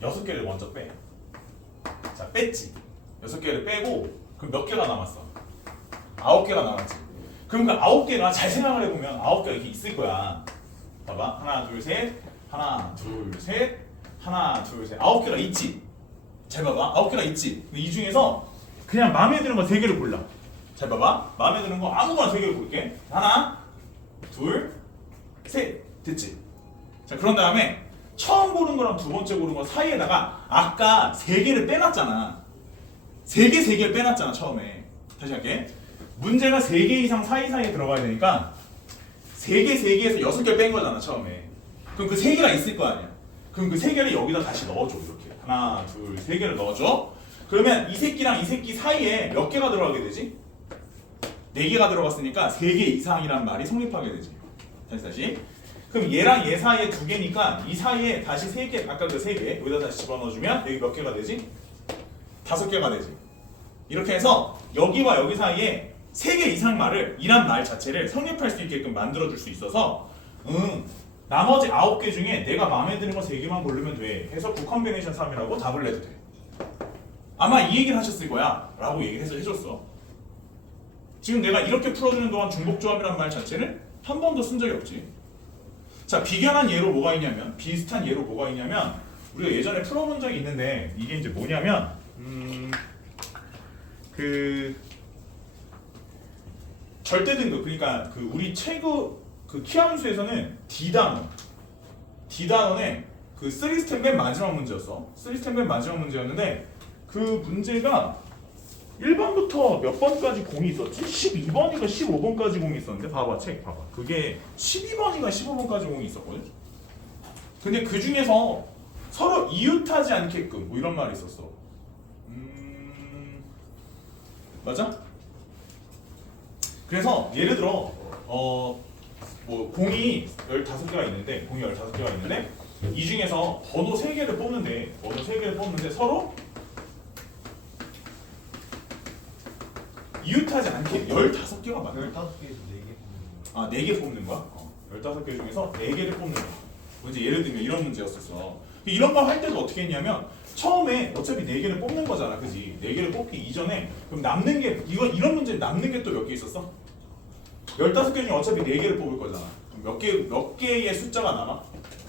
6개를 먼저 빼. 자 뺐지. 6개를 빼고 그럼 몇 개가 남았어? 9개가 남았지. 그럼 그 9개가 잘 생각을 해보면 9개가 이렇게 있을 거야. 봐봐. 하나 둘 셋. 하나 둘 셋. 하나 둘 셋. 9개가 있지. 잘 봐봐. 9개가 있지. 근데 이 중에서 그냥 마음에 드는 거 3개를 골라. 잘 봐봐. 마음에 드는 거 아무거나 3개를 고를게. 하나 둘 셋. 됐지. 자 그런 다음에 처음 고른 거랑 두 번째 고른 거 사이에다가 아까 3개를 빼놨잖아. 3개를 빼놨잖아 처음에. 다시 할게. 문제가 3개 이상 사이사이에 들어가야 되니까 3개에서 6개 뺀 거잖아 처음에. 그럼 그 3개가 있을 거 아니야. 그럼 그 3개를 여기다 다시 넣어줘. 이렇게 하나 둘 3개를 넣어줘. 그러면 이 새끼랑 이 새끼 사이에 몇 개가 들어가게 되지? 4개가 들어갔으니까 3개 이상이란 말이 성립하게 되지. 다시. 그럼 얘랑 얘 사이에 2개니까 이 사이에 다시 3개, 아까 그 3개 여기다 다시 집어넣어주면 여기 몇 개가 되지? 5개가 되지. 이렇게 해서 여기와 여기 사이에 3개 이상 말을 이란 말 자체를 성립할 수 있게끔 만들어줄 수 있어서 나머지 9개 중에 내가 마음에 드는 거 3개만 고르면 돼 해서 9컨비네이션 3이라고 답을 내도 돼. 아마 이 얘기를 하셨을 거야 라고 얘기를 해서 해줬어. 지금 내가 이렇게 풀어주는 동안 중복조합이란 말 자체를 한 번도 쓴 적이 없지. 자 비견한 예로 뭐가 있냐면 비슷한 예로 뭐가 있냐면 우리가 예전에 풀어본 적이 있는데 이게 이제 뭐냐면 그 절대 등급 그러니까 그 우리 최고 그 키함수에서는 D단원의 그 3스텝 맨 마지막 문제였어. 3스텝 맨 마지막 문제였는데 그 문제가 1번부터 몇 번까지 공이 있었지? 12번인가 15번까지 공이 있었는데 봐봐 책 봐봐 그게 12번인가 15번까지 공이 있었거든. 근데 그 중에서 서로 이웃하지 않게끔 뭐 이런 말이 있었어. 맞아? 그래서 예를 들어 뭐 공이 15개가 있는데 이 중에서 번호 3개를 뽑는데 서로 이웃하지 않게 15개가 맞나? 15개에서 4개. 아 4개 뽑는 거야? 15개 중에서 4개를 뽑는 거야. 이제 예를 들면 이런 문제였었어. 이런 걸 할 때도 어떻게 했냐면 처음에 어차피 4개를 뽑는 거잖아, 그지? 4개를 뽑기 이전에 그럼 남는 게 이런 문제 남는 게 또 몇 개 있었어? 15개 중에 어차피 4개를 뽑을 거잖아. 그럼 몇 개의 숫자가 남아?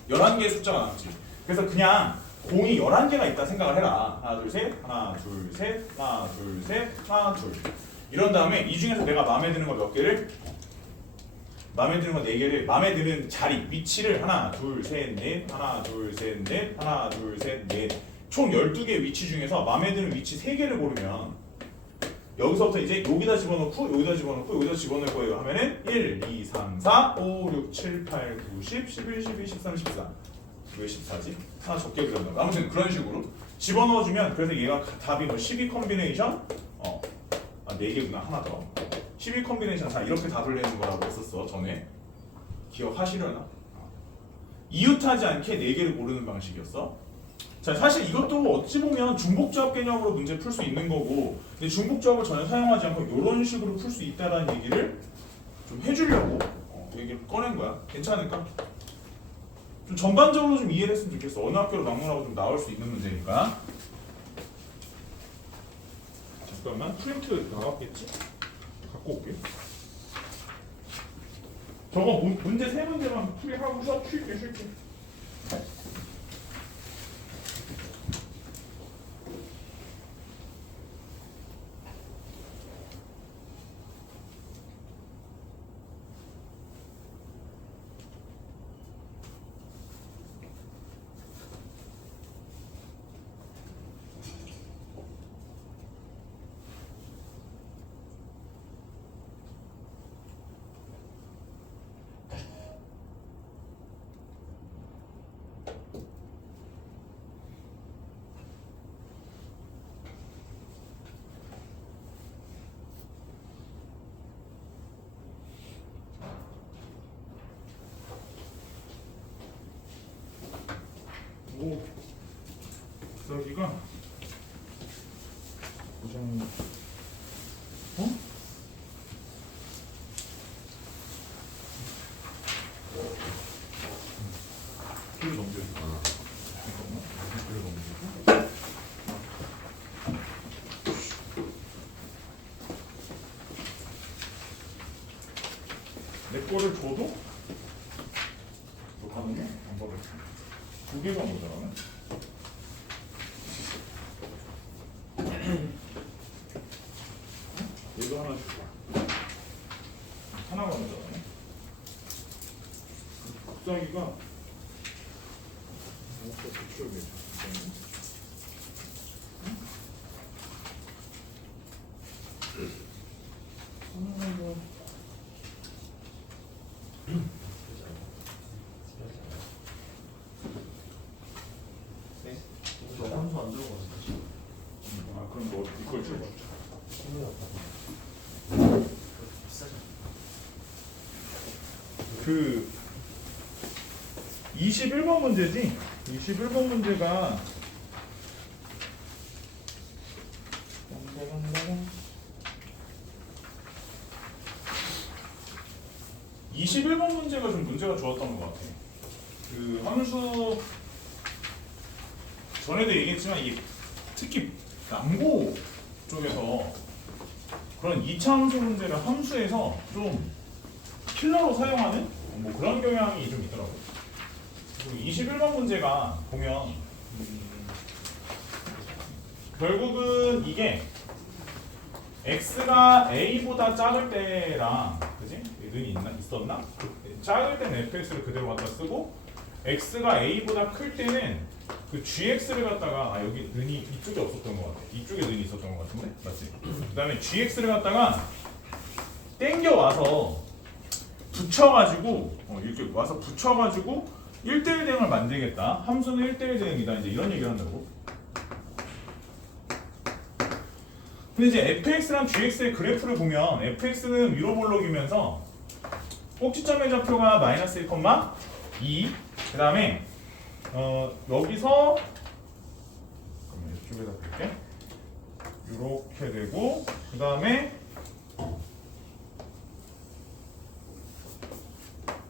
11개의 숫자가 남지. 그래서 그냥 공이 11개가 있다 생각을 해라. 하나 둘 셋, 하나 둘 셋, 하나 둘 셋, 하나 둘. 이런 다음에 이 중에서 내가 마음에 드는 거 몇 개를? 마음에 드는 거 4개를 마음에 드는 자리, 위치를 하나 둘 셋 넷, 하나 둘 셋 넷, 하나 둘 셋 넷. 총 12개 위치 중에서 마음에 드는 위치 3개를 고르면 여기서부터 이제 여기다 집어넣고 여기다 집어넣을 거예요 하면은 1, 2, 3, 4, 5, 6, 7, 8, 9, 10, 11, 12, 13, 14 왜 14지? 하나 적게 그렸나 봐. 아무튼 그런 식으로 집어넣어주면 그래서 얘가 답이 뭐 12 컨비네이션 4개구나 하나 더 12 컨비네이션 4 이렇게 답을 내는 거라고 했었어 전에. 기억하시려나? 이웃하지 않게 4개를 고르는 방식이었어. 자 사실 이것도 어찌 보면 중복조합 개념으로 문제 풀 수 있는 거고 근데 중복조합을 전혀 사용하지 않고 이런 식으로 풀 수 있다는 얘기를 좀 해주려고 얘기를 꺼낸 거야. 괜찮을까? 좀 전반적으로 좀 이해를 했으면 좋겠어. 어느 학교로 막론하고 좀 나올 수 있는 문제니까. 잠깐만 프린트 나왔겠지? 갖고 올게. 저거 문제 3문제만 풀이하고서 쉴게. 오, 여기가 고정 내 거를 줘도 녹화는요 방법을 두 개가 모자라면 얘도 하나 주고 하나가 모자라네. 갑자기가 저 함수 안 들어가서 다시 아 그럼 너 이걸 줘봐. 힘이 없다. 비싸잖아. 그 21번 문제지? 21번 문제가 21번 문제가 좀 문제가 좋았던 것 같아. 그 함수 전에도 얘기했지만 이게 특히 남고 쪽에서 그런 2차 함수 문제를 함수에서 좀 킬러로 사용하는 뭐 그런 경향이 좀 있더라고. 그리고 21번 문제가 보면 결국은 이게 x가 a보다 작을 때랑 그지? 는이 있었나? 작을 때는 fx를 그대로 갖다 쓰고 x가 a보다 클 때는 그 gx를 갖다가 여기 는이 이쪽에 없었던 것 같아. 이쪽에 는이 있었던 것 같은데 맞지? 그 다음에 gx를 갖다가 땡겨 와서 붙여가지고 이렇게 와서 붙여가지고 1대1 대응을 만들겠다. 함수는 1대1 대응이다. 이제 이런 얘기를 한다고. 근데 이제 fx랑 gx의 그래프를 보면 fx는 위로 볼록이면서 꼭지점의 좌표가 마이너스 1,2 그 다음에 여기서 잠깐만 이쪽에다 볼게. 이렇게 되고 그 다음에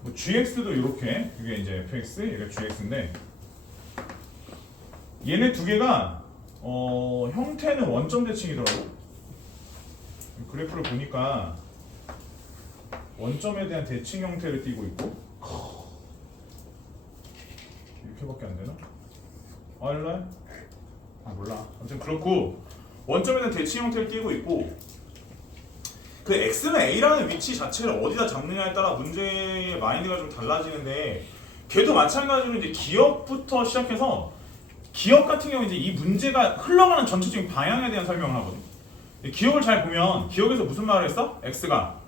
뭐 gx도 이렇게 이게 이제 fx 얘가 gx인데 얘네 두 개가 형태는 원점 대칭이더라고. 그래프를 보니까 원점에 대한 대칭 형태를 띠고 있고 이렇게밖에 안 되나? 알래? 아 몰라. 아무튼 그렇고 원점에 대한 대칭 형태를 띠고 있고 그 x는 a라는 위치 자체를 어디다 잡느냐에 따라 문제의 마인드가 좀 달라지는데 걔도 마찬가지로 이제 기억부터 시작해서 기억 같은 경우 이제 이 문제가 흘러가는 전체적인 방향에 대한 설명을 하거든. 기억을 잘 보면 기억에서 무슨 말을 했어? x가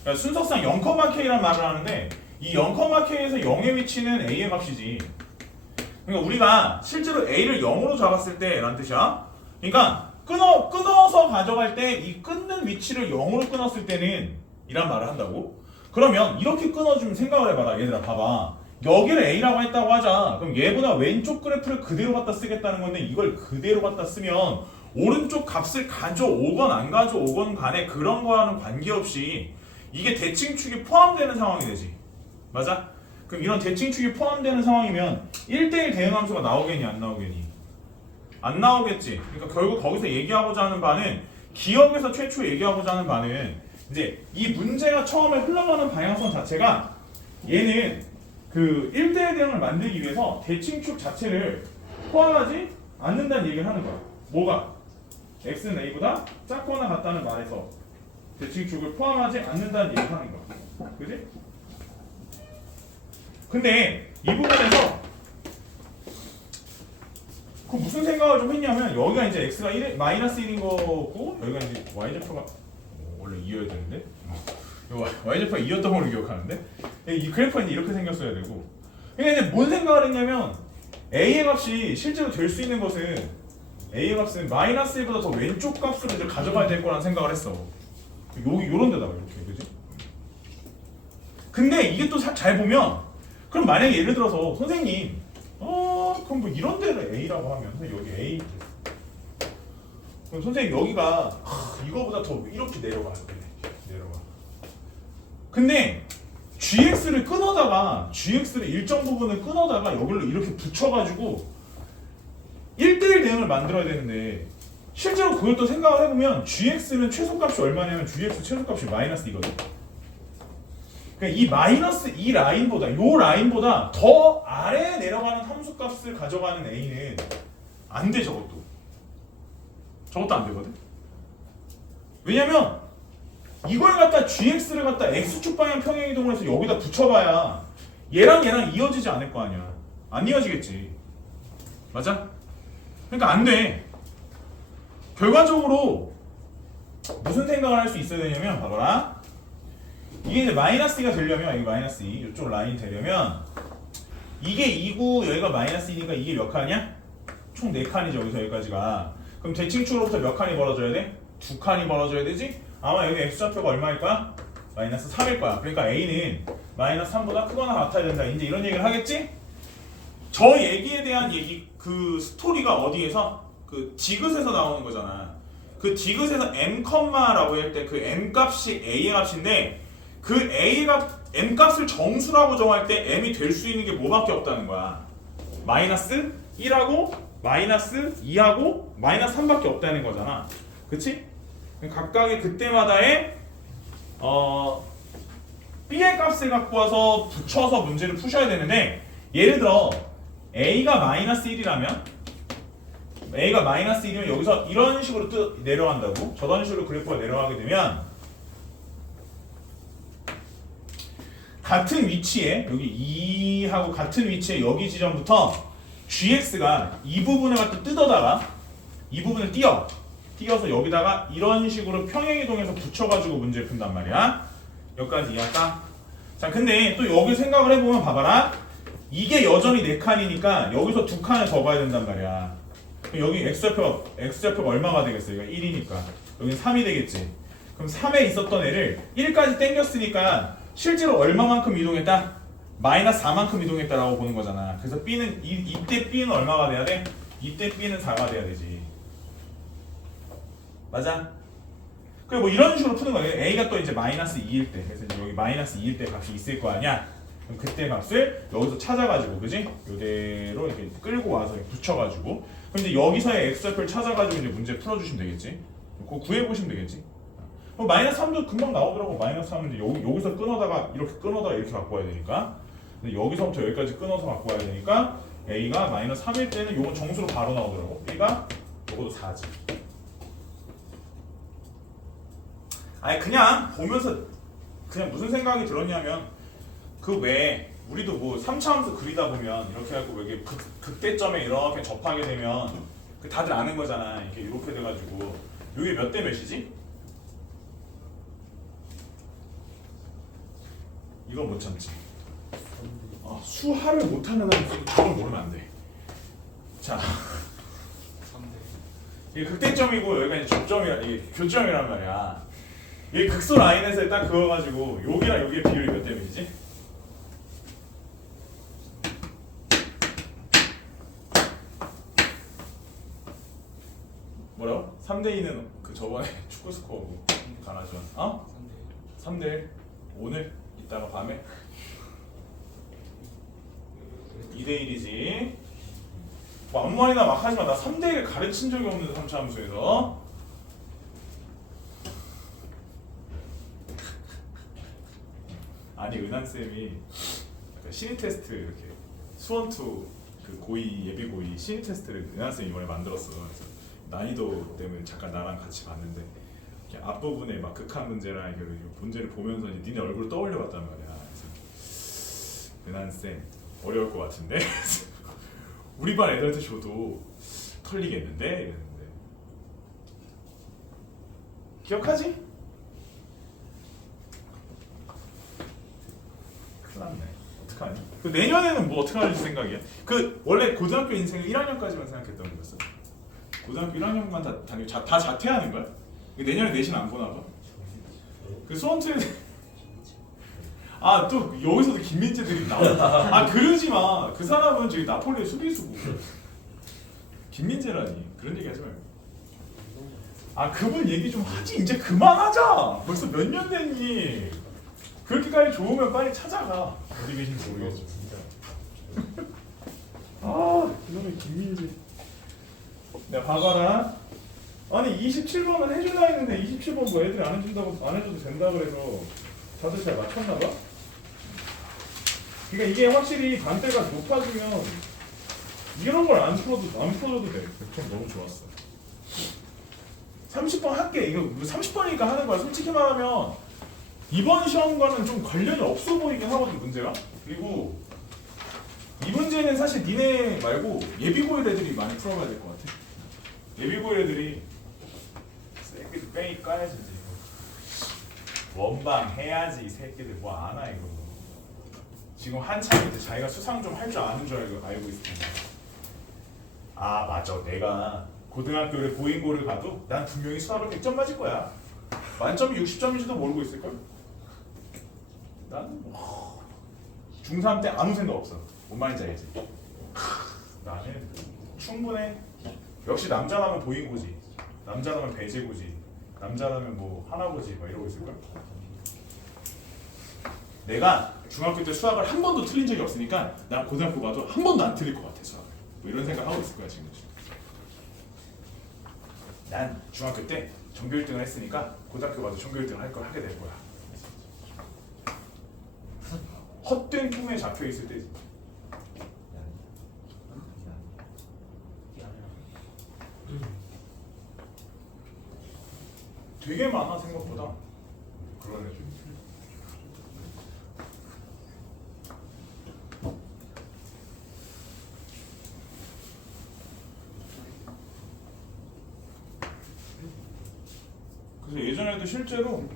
그러니까 순서상 0,k란 말을 하는데 이 0,k에서 0의 위치는 a의 값이지. 그러니까 우리가 실제로 a를 0으로 잡았을 때라는 뜻이야. 그러니까 끊어서 가져갈 때 이 끊는 위치를 0으로 끊었을 때는 이란 말을 한다고. 그러면 이렇게 끊어주면 생각을 해봐라. 얘들아 봐봐. 여기를 a라고 했다고 하자. 그럼 얘보다 왼쪽 그래프를 그대로 갖다 쓰겠다는 건데 이걸 그대로 갖다 쓰면 오른쪽 값을 가져오건 안 가져오건 간에 그런 거와는 관계없이 이게 대칭축이 포함되는 상황이 되지. 맞아? 그럼 이런 대칭축이 포함되는 상황이면 1대1 대응함수가 나오겠니 안 나오겠니? 안 나오겠지. 그러니까 결국 거기서 얘기하고자 하는 바는 기억에서 최초 얘기하고자 하는 바는 이제 이 문제가 처음에 흘러가는 방향성 자체가 얘는 그 1대1 대응을 만들기 위해서 대칭축 자체를 포함하지 않는다는 얘기를 하는 거야. 뭐가? x는 a보다 작거나 같다는 말에서 대칭축을 포함하지 않는다는 얘기를 하는 거야. 그지? 근데 이 부분에서 그 무슨 생각을 좀 했냐면 여기가 이제 x가 1, 마이너스 1인 거고 여기가 이제 y좌표가 원래 2여야 되는데 y좌표가 2였던 걸로 기억하는데 이 그래프가 이제 이렇게 생겼어야 되고 그러니까 이제 뭔 생각을 했냐면 a의 값이 실제로 될 수 있는 것은 a의 값은 마이너스 1보다 더 왼쪽 값으로 이제 가져가야 될 거라는 생각을 했어. 여기 요런 데다가 이렇게 그지? 근데 이게 또 잘 보면 그럼 만약에 예를 들어서 선생님 그럼 뭐 이런 데를 a라고 하면 여기 a 그럼 선생님 여기가 이거보다 더 이렇게 내려가 내려가. 근데 gx를 끊어다가 gx를 일정 부분을 끊어다가 여기로 이렇게 붙여가지고 1대1 대응을 만들어야 되는데 실제로 그걸 또 생각을 해보면 gx는 최소값이 얼마냐면 gx 최소값이 마이너스 2거든. 그러니까 이 마이너스 이 라인보다 요 라인보다 더 아래에 내려가는 함수값을 가져가는 a는 안 돼 저것도. 저것도 안 되거든. 왜냐면 이걸 갖다 gx를 갖다 x축 방향 평행 이동을 해서 여기다 붙여봐야 얘랑 얘랑 이어지지 않을 거 아니야. 안 이어지겠지. 맞아? 그러니까 안 돼. 결과적으로 무슨 생각을 할 수 있어야 되냐면 봐봐라. 이게 이제 마이너스 2가 되려면 이게 마이너스 2 이쪽 라인 되려면 이게 2고 여기가 마이너스 2니까 이게 몇 칸이야? 총 4칸이죠. 여기서 여기까지가. 그럼 대칭축으로부터 몇 칸이 벌어져야 돼? 2칸이 벌어져야 되지? 아마 여기 x좌표가 얼마일 거야? 마이너스 3일 거야. 그러니까 a는 마이너스 3보다 크거나 같아야 된다. 이제 이런 얘기를 하겠지? 저 얘기에 대한 얘기 그 스토리가 어디에서? 그 디귿에서 나오는 거잖아. 그 디귿에서 m,라고 할 때 그 m 값이 a의 값인데 그 a가 m 값을 정수라고 정할 때 m이 될 수 있는 게 뭐밖에 없다는 거야. 마이너스 1하고 마이너스 2하고 마이너스 3밖에 없다는 거잖아. 그치? 각각의 그때마다의 b의 값을 갖고 와서 붙여서 문제를 푸셔야 되는데 예를 들어 a가 마이너스 1이라면 a가 마이너스 1이면 여기서 이런 식으로 내려간다고? 저런 식으로 그래프가 내려가게 되면 같은 위치에 여기 2하고 같은 위치에 여기 지점부터 gx가 이 부분을 갖다 뜯어다가 이 부분을 띄어서 여기다가 이런 식으로 평행이동해서 붙여가지고 문제를 푼단 말이야. 여기까지 이해할까? 자 근데 또 여기 생각을 해보면 봐봐라. 이게 여전히 4칸이니까 여기서 2칸을 더 가야 된단 말이야. 그럼 여기 x좌표가 얼마가 되겠어? 이거 1이니까 여기는 3이 되겠지. 그럼 3에 있었던 애를 1까지 땡겼으니까 실제로 얼마만큼 이동했다? 마이너스 4만큼 이동했다라고 보는 거잖아. 그래서 b는 이때 b는 얼마가 돼야 돼? 이때 b는 4가 돼야 되지. 맞아? 그리고 뭐 이런 식으로 푸는 거예요. a가 또 이제 마이너스 2일 때, 그래서 이제 여기 마이너스 2일 때 값이 있을 거 아니야. 그럼 그때 값을 여기서 찾아가지고, 그지? 요대로 이렇게 끌고 와서 이렇게 붙여가지고, 그럼 이제 여기서의 x좌표를 찾아가지고 이제 문제 풀어주시면 되겠지. 그거 구해보시면 되겠지. 그럼 마이너스 3도 금방 나오더라고. 마이너스 3은 이제 여기서 끊어다가 이렇게 갖고 와야 되니까. 근데 여기서부터 여기까지 끊어서 갖고 와야 되니까 a가 마이너스 3일 때는 요건 정수로 바로 나오더라고. b가 요것도 4지. 아니 그냥 보면서 그냥 무슨 생각이 들었냐면 그 외에 우리도 뭐 3차 함수 그리다 보면 이렇게 하고 이게 극대점에 이렇게 접하게 되면 그 다들 아는 거잖아. 이렇게 돼가지고 이게 몇 대 몇이지? 이거 못 참지. 수하를 못하는 함수 저걸 모르면 안 돼. 자, 이게 극대점이고 여기가 이제 접점이야. 이게 교점이란 말이야. 이 극소 라인에서 딱 그어가지고 여기랑 여기의 비율이 몇 대 몇이지? 뭐라고? 3대2는 그 저번에 축구 스코어고 강하지만 3대1 오늘 이따가 밤에 2대1이지. 뭐 아무 말이나 막 하지마. 나 3대1을 가르친 적이 없는 3차 함수에서. 아니 은한쌤이 신입 테스트 이렇게 수원2 그 고2 예비 고2 신입 테스트를 은한쌤이 이번에 만들었어. 그래서 난이도 때문에 잠깐 나랑 같이 봤는데 이렇게 앞부분에 막 극한 문제랑 이렇게 문제를 보면서 이제 니네 얼굴 떠올려봤단 말이야. 그래서 은한쌤 어려울 것 같은데 우리 반 애들한테 줘도 털리겠는데 이랬는데 기억하지? 큰일 났네. 어떡하니? 그 내년에는 뭐 어떻게 할 생각이야? 그 원래 고등학교 인생을 1학년까지만 생각했던 거였어. 고등학교 1학년만 다 자퇴하는 거야? 내년에 내신 안 보나 봐. 그 수원투에 또 여기서도 김민재들이 나와. 그러지 마. 그 사람은 저기 나폴리 수비수고. 김민재라니 그런 얘기 하지 말고. 그분 얘기 좀 하지. 이제 그만하자. 벌써 몇 년 됐니? 그렇게까지 좋으면 빨리 찾아가. 어디 계신지 모르겠어. 이놈의 김민재. 내가 봐봐라. 아니 27번은 해주려 했는데 27번 뭐 애들이 안 해줘도 된다 그래서 다들 잘 맞췄나 봐? 그러니까 이게 확실히 반대가 높아지면 이런 걸 안 풀어도 돼. 좀 너무 좋았어. 30번 할게. 이거 30번이니까 하는 거야. 솔직히 말하면 이번 시험과는 좀 관련이 없어 보이긴 하거든 문제가. 그리고 이 문제는 사실 니네 말고 예비고일 애들이 많이 풀어봐야 될 것 같아. 예비고일 애들이 새끼들 빼이 까야지 이거. 원방 해야지 이 새끼들 뭐 아나 이거. 지금 한참인데 자기가 수상 좀 할 줄 아는 줄 알고 있을 텐데. 아 맞아, 내가 고등학교를 고인고를 가도 난 분명히 수학을 100점 맞을 거야. 만점이 60점인지도 모르고 있을걸? 난 중3 때 아무 생각 없어. 뭔 말인지 알지? 나는 충분해. 역시 남자라면 보인고지, 남자라면 배제고지, 남자라면 뭐 하나고지 막 이러고 있을걸? 내가 중학교 때 수학을 한 번도 틀린 적이 없으니까 난 고등학교 가도 한 번도 안 틀릴 것 같아 수학을. 뭐 이런 생각 하고 있을 거야 지금. 난 중학교 때 전교 1등을 했으니까 고등학교 가도 전교 1등을 하게 될 거야. 헛된 꿈에 잡혀 있을 때지. 되게 많아 생각보다. 그런 애들. 그래서 예전에도 실제로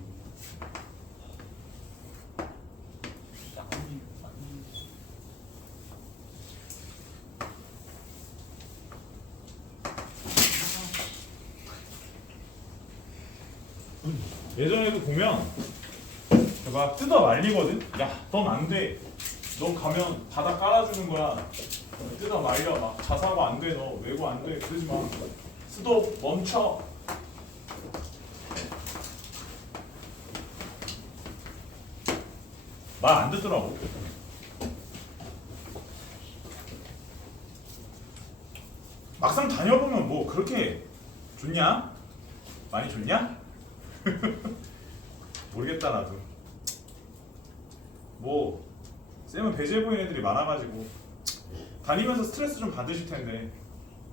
예전에도 보면 막 뜯어 말리거든. 야, 넌 안 돼. 넌 가면 바닥 깔아주는 거야. 뜯어 말려. 막 자사고 안 돼. 너 외고 안 돼. 그러지 마. 스톱 멈춰. 말 안 듣더라고. 막상 다녀보면 뭐 그렇게 좋냐? 많이 좋냐? 모르겠다 나도. 뭐 쌤은 배제해 보이는 애들이 많아가지고 다니면서 스트레스 좀 받으실 텐데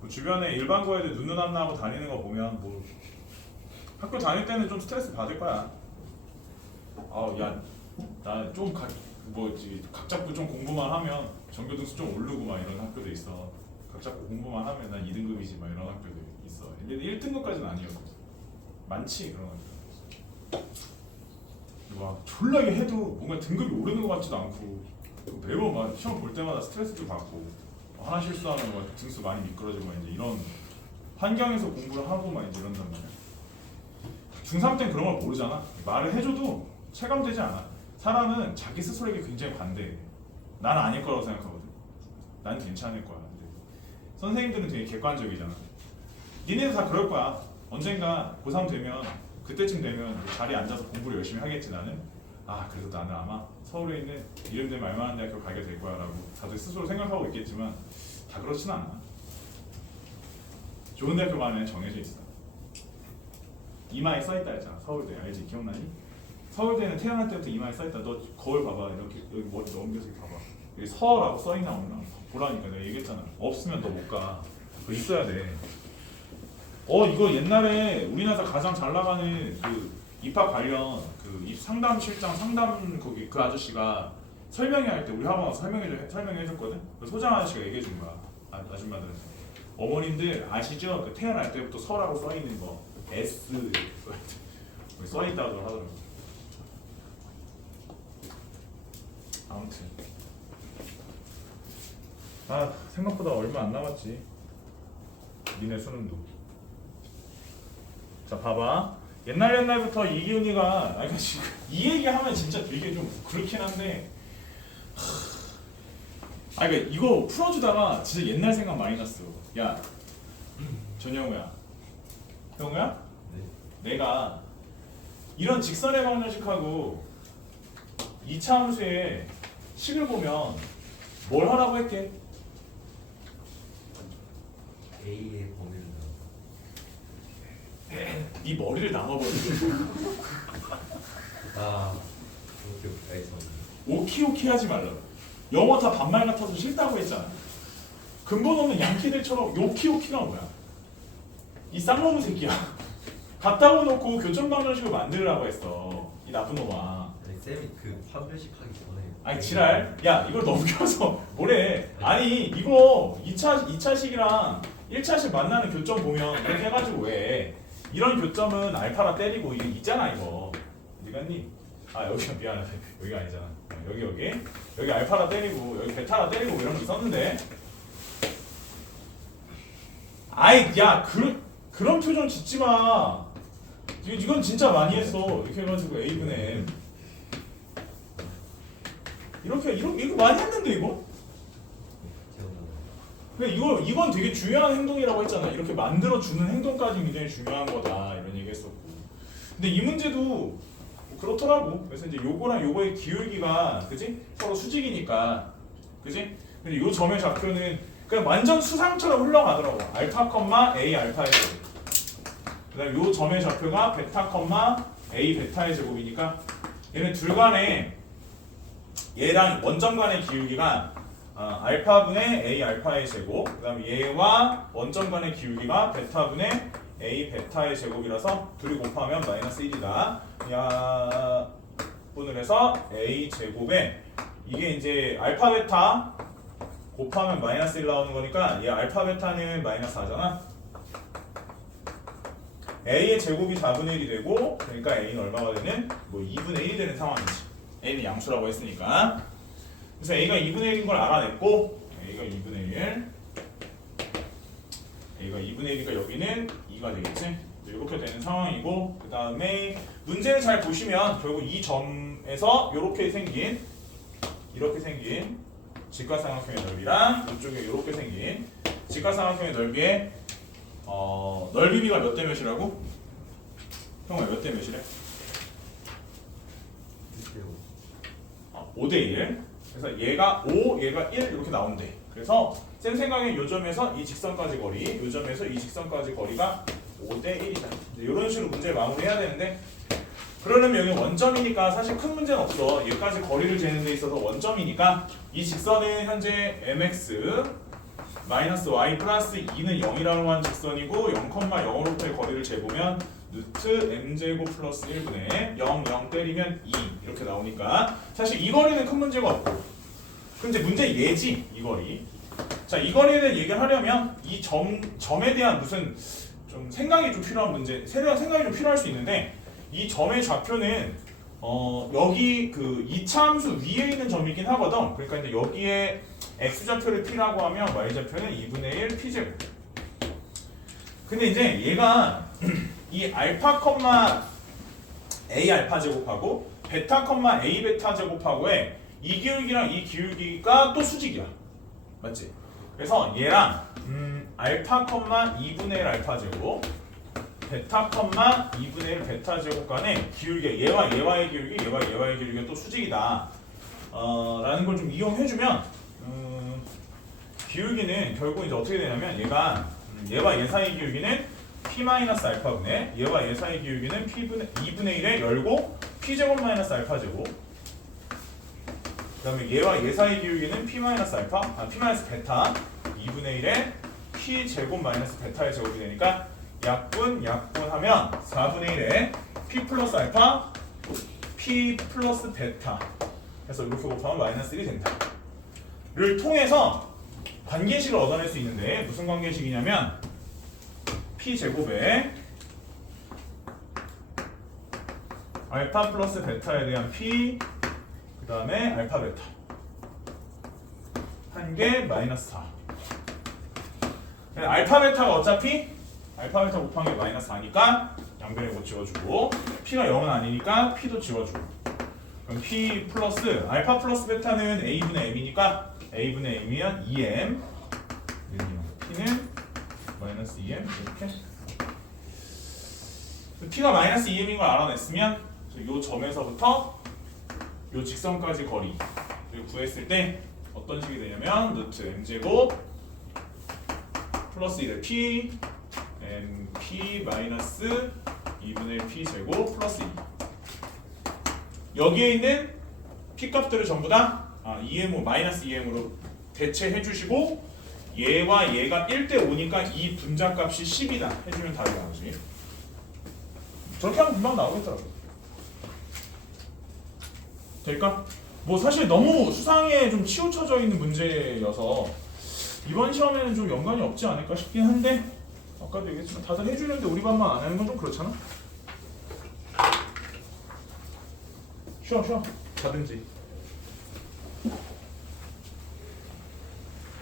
뭐 주변에 일반고 애들 눈눈 안 나고 다니는 거 보면 뭐 학교 다닐 때는 좀 스트레스 받을 거야. 야, 나 좀 각 잡고 좀 공부만 하면 전교 등수 좀 오르고 막 이런 학교도 있어. 각 잡고 공부만 하면 난 2등급이지 막 이런 학교도 있어. 근데 1등급까지는 아니었어. 많지 그런 학교. 막 졸라게 해도 뭔가 등급이 오르는 것 같지도 않고 매번 막 시험 볼 때마다 스트레스도 받고 하나 실수하면 막 등수 많이 미끄러지고 이제 이런 환경에서 공부를 하고 막 이제 이런단 말이야. 중3 때는 그런 걸 모르잖아. 말을 해줘도 체감되지 않아. 사람은 자기 스스로에게 굉장히 관대해. 난 아닐 거라고 생각하거든. 난 괜찮을 거야. 근데 선생님들은 되게 객관적이잖아. 니네도 다 그럴 거야. 언젠가 고3 되면 그때쯤 되면 자리에 앉아서 공부를 열심히 하겠지. 나는 그래도 나는 아마 서울에 있는 이름된 말만한 대학교 가게 될 거야 라고 다들 스스로 생각하고 있겠지만 다 그렇진 않아. 좋은 대학교만은 정해져 있어. 이마에 써있다 했잖아. 서울대 알지? 기억나니? 서울대는 태어날 때부터 이마에 써있다. 너 거울 봐봐. 이렇게 여기 머리 넘겨서 봐봐. 여기 서라고 써있나 없나 보라니까. 내가 얘기했잖아. 없으면 너 못 가. 그거 있어야 돼. 이거 옛날에 우리나라 가장 잘 나가는 그 입학 관련 그 상담 실장 상담 거기 그 아저씨가 설명회 할 때 우리 학원 와서 설명해 줬거든. 그 소장 아저씨가 얘기해 준 거야. 아줌마들한테. 어머님들 아시죠? 그 태어날 때부터 서라고 써 있는 거 S 써 있다고 하더라고. 아무튼 생각보다 얼마 안 남았지. 니네 수능도. 자 봐봐. 옛날부터 이기훈이가 그러니까 지금 이 얘기하면 진짜 되게 좀 그렇긴 한데 그러니까 이거 풀어주다가 진짜 옛날 생각 많이 났어. 야 전영우야, 형우야? 네. 내가 이런 직선의 방정식하고 이차함수의 식을 보면 뭘 하라고 했게? A의 범위를 네 머리를 남아버리고 그렇게 알겠습니다. 오키오키 하지 말라고. 영어 다 반말 같아서 싫다고 했잖아. 근본 없는 양키들처럼 요키요키가 뭐야? 이 쌍놈의 새끼야. 갖다고 놓고 교점 방정식을 만들으라고 했어. 이 나쁜 놈아. 아니, 쌤이 그 판별식 하기 전에. 아니 지랄. 야 이걸 넘겨서 뭐래? 아니 이거 2차식이랑 1차식 만나는 교점 보면 이렇게 해가지고 왜 이런 교점은 알파라 때리고 이게 있잖아 이거. 어디 갔니? 아 여기가 미안해. 여기가 아니잖아. 여기 알파라 때리고 여기 베타라 때리고 이런 거 있었는데. 아이 야 그런 표정 짓지 마. 이건 진짜 많이 했어. 이렇게 해가지고 A분의 M. 이거 많이 했는데 이거? 기억나요. 이건 되게 중요한 행동이라고 했잖아. 이렇게 만들어 주는 행동까지 굉장히 중요한 거다 이런 얘기했었고. 근데 이 문제도 그렇더라고. 그래서 이제 요거랑 요거의 기울기가 그지 서로 수직이니까 그지. 근데 요 점의 좌표는 그냥 완전 수상처럼 흘러가더라고. 알파, A 알파의 제곱. 그다음 요 점의 좌표가 베타, A 베타의 제곱이니까 얘는 둘 간에 얘랑 원점 간의 기울기가 알파분의 A 알파의 제곱, 그다음 얘와 원점 간의 기울기가 베타분의 A 베타의 제곱이라서 둘이 곱하면 마이너스 1이다. 야분을 해서 A 제곱에 이게 이제 알파 베타 곱하면 마이너스 1 나오는 거니까 얘 알파 베타는 마이너스 4잖아. A의 제곱이 4분의 1이 되고 그러니까 A는 얼마가 되는? 뭐 2분의 1이 되는 상황이지. A는 양수라고 했으니까. 그래서 A가 2분의 1인 걸 알아냈고 A가 2분의 1이니까 여기는 2가 되겠지. 이렇게 되는 상황이고 그 다음에 문제를 잘 보시면 결국 이 점에서 이렇게 생긴 직각삼각형의 넓이랑 이쪽에 이렇게 생긴 직각삼각형의 넓이의 넓이비가 몇 대 몇이라고? 형아 몇 대 몇이래? 5대 1. 그래서 얘가 5, 얘가 1 이렇게 나온대. 그래서 쌤 생각에 요 점에서 이 직선까지 거리, 요 점에서 이 직선까지 거리가 5대 1이다. 이런 식으로 문제를 마무리해야 되는데 그러려면 여기 원점이니까 사실 큰 문제는 없어. 얘까지 거리를 재는 데 있어서 원점이니까 이 직선은 현재 mx 마이너스 y 플러스 2는 0이라고 하는 직선이고 0,0으로부터의 거리를 재보면 루트 m제곱 플러스 1분의 0, 0 때리면 2 이렇게 나오니까 사실 이 거리는 큰 문제가 없고 근데 문제 얘지 이 거리. 자, 이 거리에 대한 얘기를 하려면 이 점에 대한 무슨 좀 생각이 좀 필요한 문제, 세련한 생각이 좀 필요할 수 있는데 이 점의 좌표는 여기 그 이차함수 위에 있는 점이긴 하거든. 그러니까 이제 여기에 x 좌표를 p라고 하면 y 좌표는 2분의 1 p제곱. 근데 이제 얘가 이 알파, a 알파 제곱하고 베타, a 베타 제곱하고의 이 기울기랑 이 기울기가 또 수직이야. 맞지? 그래서 얘랑 알파, 2분의 1 알파 제곱 베타, 2분의 1 베타 제곱 간의 기울기 얘와의 기울기 얘와의 기울기가 또 수직이다 라는 걸 좀 이용해주면 기울기는 결국 이제 어떻게 되냐면 얘와 얘 사이 기울기는 p-알파분의 얘와 얘 사이 기울기는 2분의 1에 열고 p제곱 마이너스 알파 제곱 그 다음에 얘와 얘 사이 기울기는 p-알파 베타 2분의 1에 p제곱 마이너스 베타의 제곱이 되니까 약분하면 4분의 1에 p 플러스 알파 p 플러스 베타 해서 이렇게 곱하면 마이너스 1이 된다 를 통해서 관계식을 얻어낼 수 있는데 무슨 관계식이냐면 p제곱에 알파 플러스 베타에 대한 p 그 다음에 알파 베타 한 개 마이너스 4 알파 베타가 어차피 알파 베타 곱한 게 마이너스 4니까 양변에 못 지워주고 p가 0은 아니니까 p도 지워주고 그럼 p 플러스 알파 플러스 베타는 a분의 m이니까 a분의 m이면 2m p는 마이너스 2m 이렇게 p가 마이너스 2m인 걸 알아냈으면 이 점에서부터 이 직선까지 거리를 구했을 때 어떤 식이 되냐면 루트 m제곱 플러스 1의 p p 마이너스 2분의 1 p 제곱 플러스 2 여기에 있는 p 값들을 전부 다 2m으로 마이너스 2m으로 대체해 주시고 얘와 얘가 1대 5니까 이 분자값이 10이다 해주면 답이 나오지. 저렇게 하면 금방 나오겠더라고. 될까? 뭐 사실 너무 수상에 좀 치우쳐져 있는 문제여서 이번 시험에는 좀 연관이 없지 않을까 싶긴 한데 아까도 얘기했지만 다들 해주는데 우리 반만 안 하는 건 좀 그렇잖아. 쉬어 가든지.